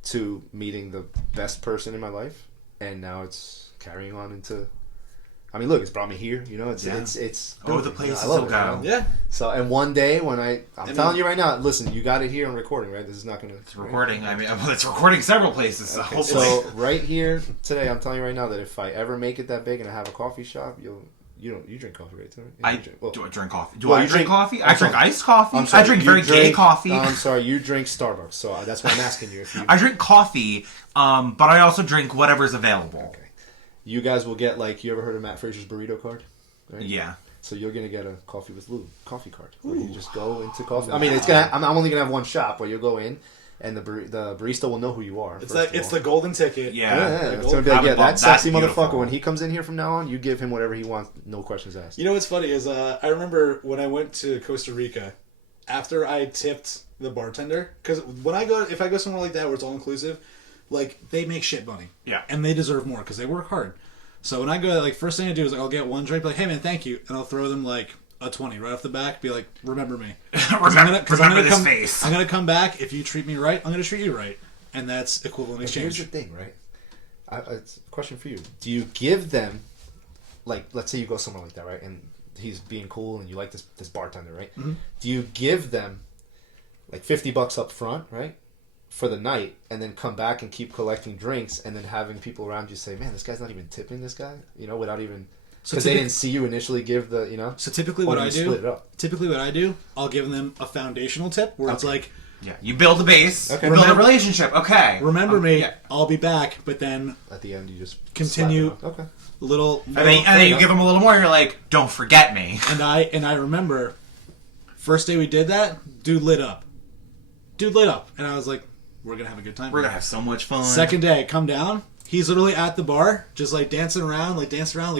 to meeting the best person in my life, and now it's carrying on into. I mean, look, it's brought me here. You know, it's Oh, the place I is love so it, go. you know? Yeah. So, and one day when I'm telling you right now, listen, you got it here on recording, right? This is not going to... It's recording. I mean, it's recording several places. So Okay, hopefully, so right here today, I'm telling you right now that if I ever make it that big and I have a coffee shop, you drink coffee, right? Too? I drink, well, do. I drink coffee. Do well, I you drink drink- coffee? I'm I drink sorry. iced coffee. I'm sorry, I drink you very gay coffee. I'm sorry, you drink Starbucks, so that's why I'm asking you. If you, I drink coffee, but I also drink whatever's available. okay, you guys will get you ever heard of Matt Fraser's burrito card? Right? Yeah. So you're gonna get a coffee with Lou coffee card. Where you just go into coffee. I mean, it's gonna. I'm only gonna have one shop where you'll go in, and the barista will know who you are. It's first of it's all. the golden ticket. Yeah. Yeah, The it's gold- gonna be like, I would yeah, love that sexy that. motherfucker. Beautiful. When he comes in here from now on, you give him whatever he wants, no questions asked. You know what's funny is I remember when I went to Costa Rica, after I tipped the bartender, because if I go somewhere like that where it's all inclusive, they make shit money. Yeah. And they deserve more because they work hard. So when I go, first thing I do is I'll get one drink, be like, hey man, thank you, and I'll throw them a 20 right off the back, be like, remember me. remember this face. I'm gonna come back. If you treat me right, I'm gonna treat you right, and that's equivalent But exchange. here's the thing, right? It's a question for you. Do you give them, let's say you go somewhere like that, right? And he's being cool, and you like this bartender, right? Mm-hmm. Do you give them $50 up front, right, for the night, and then come back and keep collecting drinks, and then having people around you say, "Man, this guy's not even tipping this guy," without even because they didn't see you initially give the, So typically, Or what do I you do, split it up? I'll give them a foundational tip where it's Okay. like, Yeah. You build a base. Okay. You build a Remember- relationship. Okay. remember me, Yeah. I'll be back, but then At the end, you just Continue. slap it up. Okay. little, And then you give them a little more. You're like, don't forget me. and I remember first day we did that, dude lit up, and I was like, we're gonna have a good time. We're gonna have so much fun. Second day, come down. He's literally at the bar, just dancing around,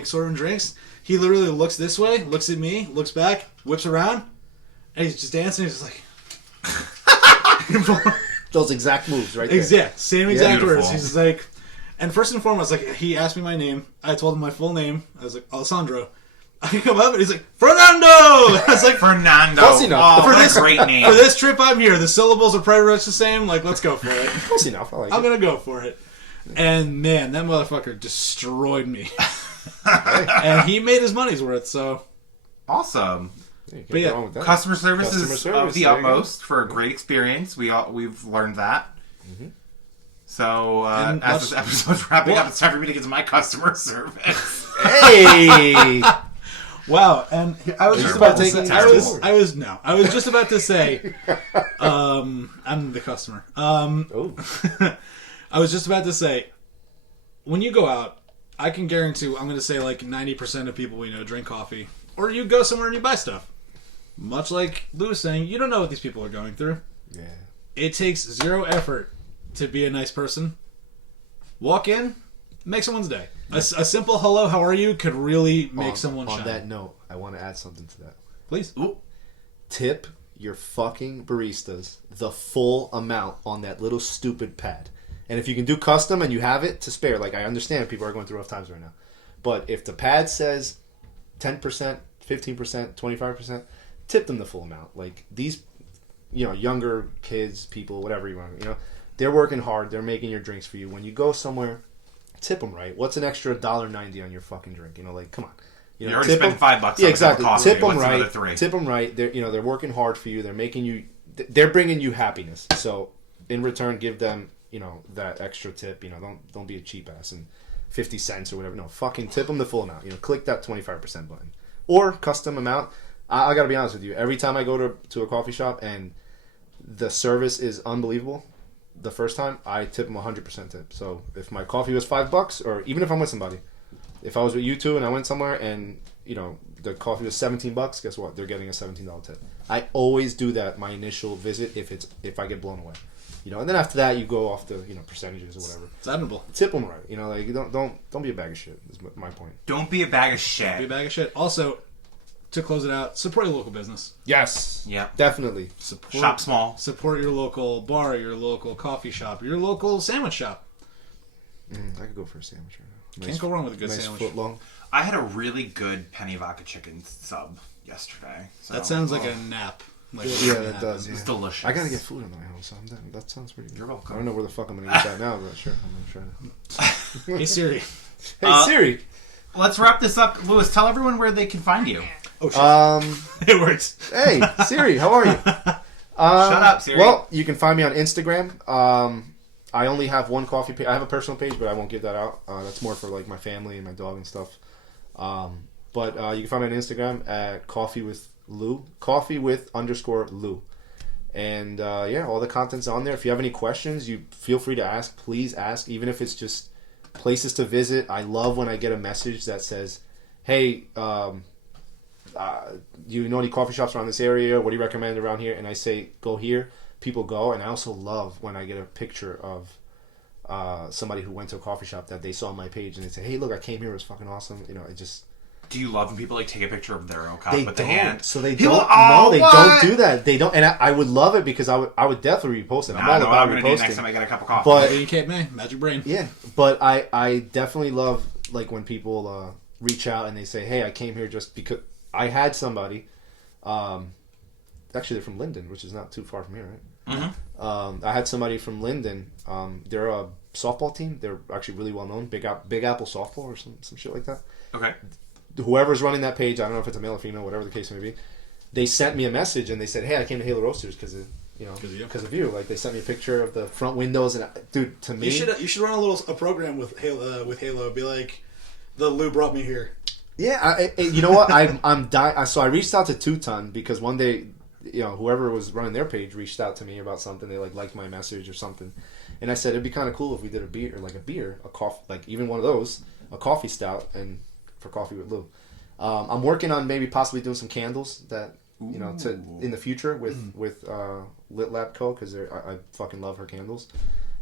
serving drinks. He literally looks this way, looks at me, looks back, whips around, and he's just dancing. He's just like, Those exact moves, right there. exact same exact Beautiful. words. He's just like, and first and foremost, he asked me my name. I told him my full name. I was like, Alessandro. I come up and he's like, Fernando. I was like, Fernando. Close enough. Oh, For what this- a great name. for this trip, I'm here. The syllables are pretty much the same. Let's go for it. Close enough. I like I'm it. gonna go for it. And man, that motherfucker destroyed me. And he made his money's worth. So Awesome. Yeah, you can't But go yeah, wrong with that. Customer service Customer is service, of the there you go. utmost for a great experience. We've learned that. Mm-hmm. So And as much- this episode's wrapping What? up, it's time for me to get to my customer service. Hey! wow, and I was You're just about to taking say, terrible. I was just about to say, I'm the customer. Oh. I was just about to say, when you go out, I can guarantee I'm going to say 90% of people we know drink coffee, or you go somewhere and you buy stuff. Much like Lou was saying, you don't know what these people are going through. Yeah. It takes zero effort to be a nice person. Walk in, make someone's day. A simple hello, how are you could really make someone on shine. that note, I want to add something to that. Please. Ooh. Tip your fucking baristas the full amount on that little stupid pad. And if you can do custom and you have it to spare, I understand people are going through rough times right now. But if the pad says 10%, 15%, 25%, tip them the full amount. These, younger kids, people, whatever you want, they're working hard. They're making your drinks for you. When you go somewhere, tip them right. What's an extra $1.90 on your fucking drink? Come on. You already tip spent them- $5 on Yeah, a exactly. cup of coffee. Tip them What's another right. $3? Tip them right. They're working hard for you. They're making you. They're bringing you happiness. So in return, give them that extra tip. Don't be a cheap ass and 50 cents or whatever. No, fucking tip them the full amount. Click that 25% button or custom amount. I gotta be honest with you. Every time I go to a coffee shop and the service is unbelievable, the first time I tip them 100% tip. So if my coffee was $5, or even if I'm with somebody, if I was with you two and I went somewhere and the coffee was $17, guess what? They're getting a $17 tip. I always do that my initial visit if I get blown away. And then after that you go off the percentages or whatever. It's admirable. Tip them right. Don't be a bag of shit. Is my point. Don't be a bag of shit. Be a bag of shit. Also, to close it out, support your local business. Yes. Yeah. Definitely. Shop small. Support your local bar, your local coffee shop, your local sandwich shop. I could go for a sandwich right now. Can't go wrong with a good nice sandwich. foot long. I had a really good penny vodka chicken sub yesterday. So. That sounds like a nap. Yeah, that does. It's Yeah. delicious. I gotta get food in my house. That sounds pretty good. You're welcome. I don't know where the fuck I'm gonna get that now, but sure, I'm gonna try to. Hey Siri. Hey Siri, let's wrap this up. Lewis, tell everyone where they can find you. Oh, shit. It works. Hey, Siri, how are you? Shut up, Siri. Well, you can find me on Instagram. I only have one coffee page. I have a personal page, but I won't give that out. That's more for like my family and my dog and stuff. But you can find me on Instagram at Cawfee with Lou. Cawfee with _Lou. And yeah, all the content's on there. If you have any questions, you feel free to ask. Please ask, even if it's just places to visit. I love when I get a message that says, "Hey, you know any coffee shops around this area? What do you recommend around here?" And I say, "Go here." People go, and I also love when I get a picture of somebody who went to a coffee shop that they saw on my page, and they say, "Hey, look, I came here. It was fucking awesome." You know, it just. Do you love when people like take a picture of their own cup They with don't. the hand? So they People- don't. oh, No, they what? don't do that. They don't, and I would love it because I would definitely repost it. I'm I all know what about I'm going to do next time reposting. I get a cup of coffee. But You can't, man. Magic brain. yeah, but I definitely love like when people reach out and they say, "Hey, I came here just because I had somebody." Actually, they're from Linden, which is not too far from here, right? Mm-hmm. I had somebody from Linden. They're a softball team. They're actually really well known. Big Apple softball or some shit like that. Okay. Whoever's running that page, I don't know if it's a male or female, whatever the case may be. They sent me a message and they said, "Hey, I came to Halo Roasters because of you." Like they sent me a picture of the front windows, and dude, to me, You should run a program with Halo. Be like, the Lou brought me here. yeah, you know what? I'm dying. So I reached out to Two Ton because one day, you know, whoever was running their page reached out to me about something. They liked my message or something, and I said it'd be kind of cool if we did a beer, a coffee, like even one of those, a coffee stout, and for Coffee with Lou. I'm working on maybe possibly doing some candles that in the future with Lit Lab Co. because I fucking love her candles,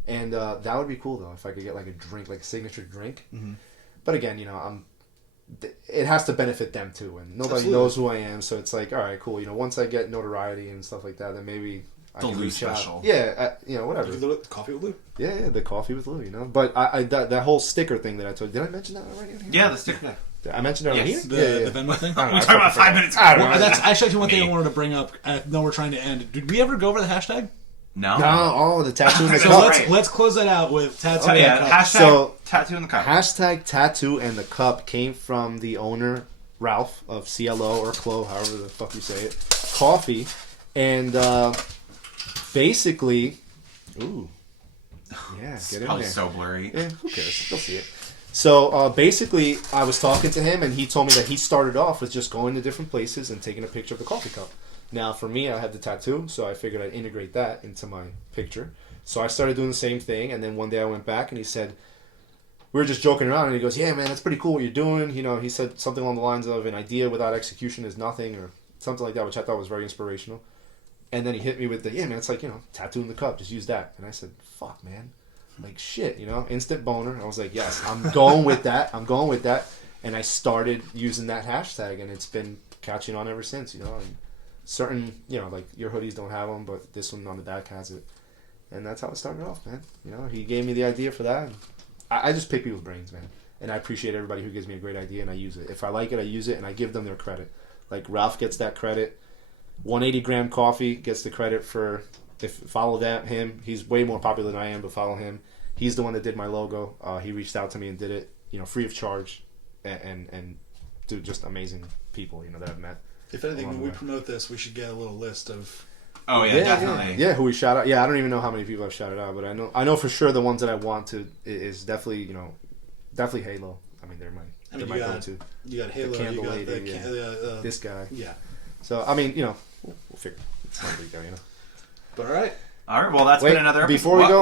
and that would be cool though if I could get like a drink, like a signature drink. Mm-hmm. But again, you know, it has to benefit them too, and nobody Absolutely. knows who I am, so it's like, all right, cool. You know, once I get notoriety and stuff like that, then maybe I The can Lou reach special. out. Yeah, you know, whatever. Coffee with Lou. Yeah, the Coffee with Lou. You know, but that whole sticker thing that I told you, did I mention that already? Yeah, the sticker. I mentioned it already Yes. here. The Venmo thing. I don't know, We I talked about fucking 5 minutes. I don't know. Well, that's actually one thing Me. I wanted to bring up. I know we're trying to end. Did we ever go over the hashtag? No. No, the tattoo in the So cup. Right. let's close that out with tattoo. Oh and yeah, cup. hashtag So- tattoo in the cup. Hashtag tattoo and the cup came from the owner, Ralph, of CLO or Clo, however the fuck you say it, Coffee. And basically, ooh, yeah, get in Probably there. so blurry. Yeah, who cares? They'll see it. So basically, I was talking to him, and he told me that he started off with just going to different places and taking a picture of the coffee cup. Now, for me, I had the tattoo, so I figured I'd integrate that into my picture. So I started doing the same thing, and then one day I went back, and he said, we were just joking around, and he goes, "Yeah, man, that's pretty cool what you're doing." You know, he said something along the lines of, "An idea without execution is nothing," or something like that, which I thought was very inspirational. And then he hit me with the, "Yeah, man, it's like, you know, tattoo in the cup, just use that." And I said, "Fuck, man." Like, shit, you know, instant boner. I was like, yes, I'm going with that. I'm going with that. And I started using that hashtag, and it's been catching on ever since, you know. And certain, you know, like your hoodies don't have them, but this one on the back has it. And that's how it started off, man. You know, he gave me the idea for that. And I just pick people's brains, man. And I appreciate everybody who gives me a great idea, and I use it. If I like it, I use it, and I give them their credit. Like, Ralph gets that credit. 180 Gram Coffee gets the credit for... follow him. He's way more popular than I am, but follow him. He's the one that did my logo. He reached out to me and did it, you know, free of charge, and dude, just amazing people, you know, that I've met. If anything, along when the we way. promote this, we should get a little list of. Oh yeah, definitely. Yeah, who we shout out. Yeah, I don't even know how many people I've shouted out, but I know for sure the ones that I want to is definitely, you know, definitely Halo. I mean, they're my go-to. You got Halo. candle You got lady, This guy. Yeah. So I mean, you know, we'll figure. It's not a big deal, you know. But all right. All right, well, that's been another episode. Before we go,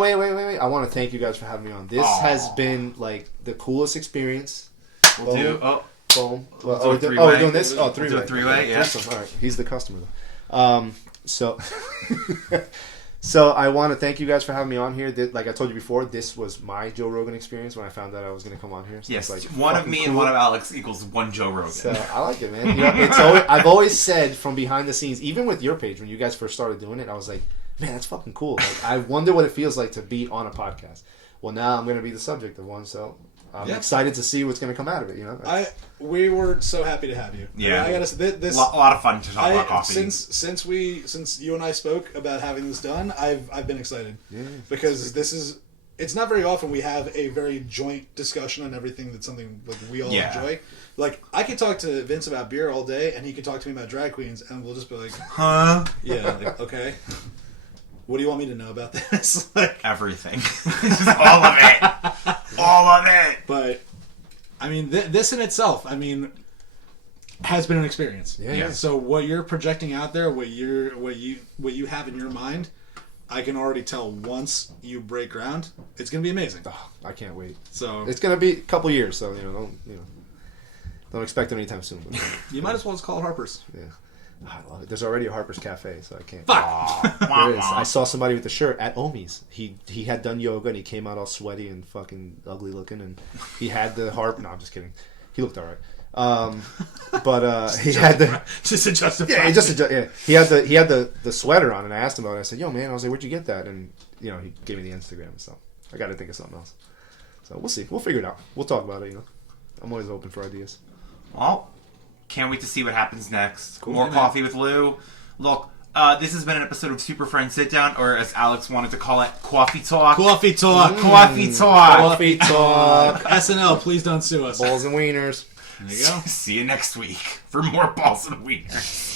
Wait. wait. I want to thank you guys for having me on. This has been like the coolest experience. We'll do. Oh, Boom. We'll We're do a three-way. doing this? Oh, We'll three-way. do a three-way, yeah. Threesome. All right. He's the customer, though. So, so I want to thank you guys for having me on here. Like I told you before, this was my Joe Rogan experience when I found out I was going to come on here. So yes. it's like One of fucking me cool. and one of Alex equals one Joe Rogan. So I like it, man. You know, it's always, I've always said from behind the scenes, even with your page, when you guys first started doing it, I was like, man, that's fucking cool. Like, I wonder what it feels like to be on a podcast. Well, now I'm going to be the subject of one, so I'm excited to see what's going to come out of it. You know, We were so happy to have you. Yeah. I gotta say this. A lot of fun to talk about coffee. Since you and I spoke about having this done, I've been excited. Yeah. Because this is it's not very often we have a very joint discussion on everything that's something like we all Yeah. enjoy. Like, I could talk to Vince about beer all day, and he could talk to me about drag queens, and we'll just be like, Huh? yeah, like, okay. What do you want me to know about this? Like, Everything. Just all of it. All of it. but, I mean, this in itself, I mean, has been an experience. Yeah. So what you're projecting out there, what you have in your mind, I can already tell once you break ground, it's gonna be amazing. Oh, I can't wait. So It's gonna be a couple years, so don't expect it anytime soon. you might as well just call it Harper's. Yeah, I love it. There's already a Harper's Cafe, so I can't. Fuck. There is. I saw somebody with the shirt at Omi's. He had done yoga and he came out all sweaty and fucking ugly looking, and he had the harp. No, I'm just kidding. He looked all right. But he had the Just to justify. yeah. He had the sweater on, and I asked him about it. I said, "Yo, man," I was like, "Where'd you get that?" And he gave me the Instagram, so I got to think of something else. So we'll see. We'll figure it out. We'll talk about it. I'm always open for ideas. Well, can't wait to see what happens next. Cool. More Yeah, coffee with Lou. Look, this has been an episode of Super Friends Sit Down, or as Alex wanted to call it, Cawfee Tawlk. Cawfee Tawlk. Coffee Talk. Coffee talk. SNL, please don't sue us. Balls and wieners. There you go. See you next week for more balls and wieners.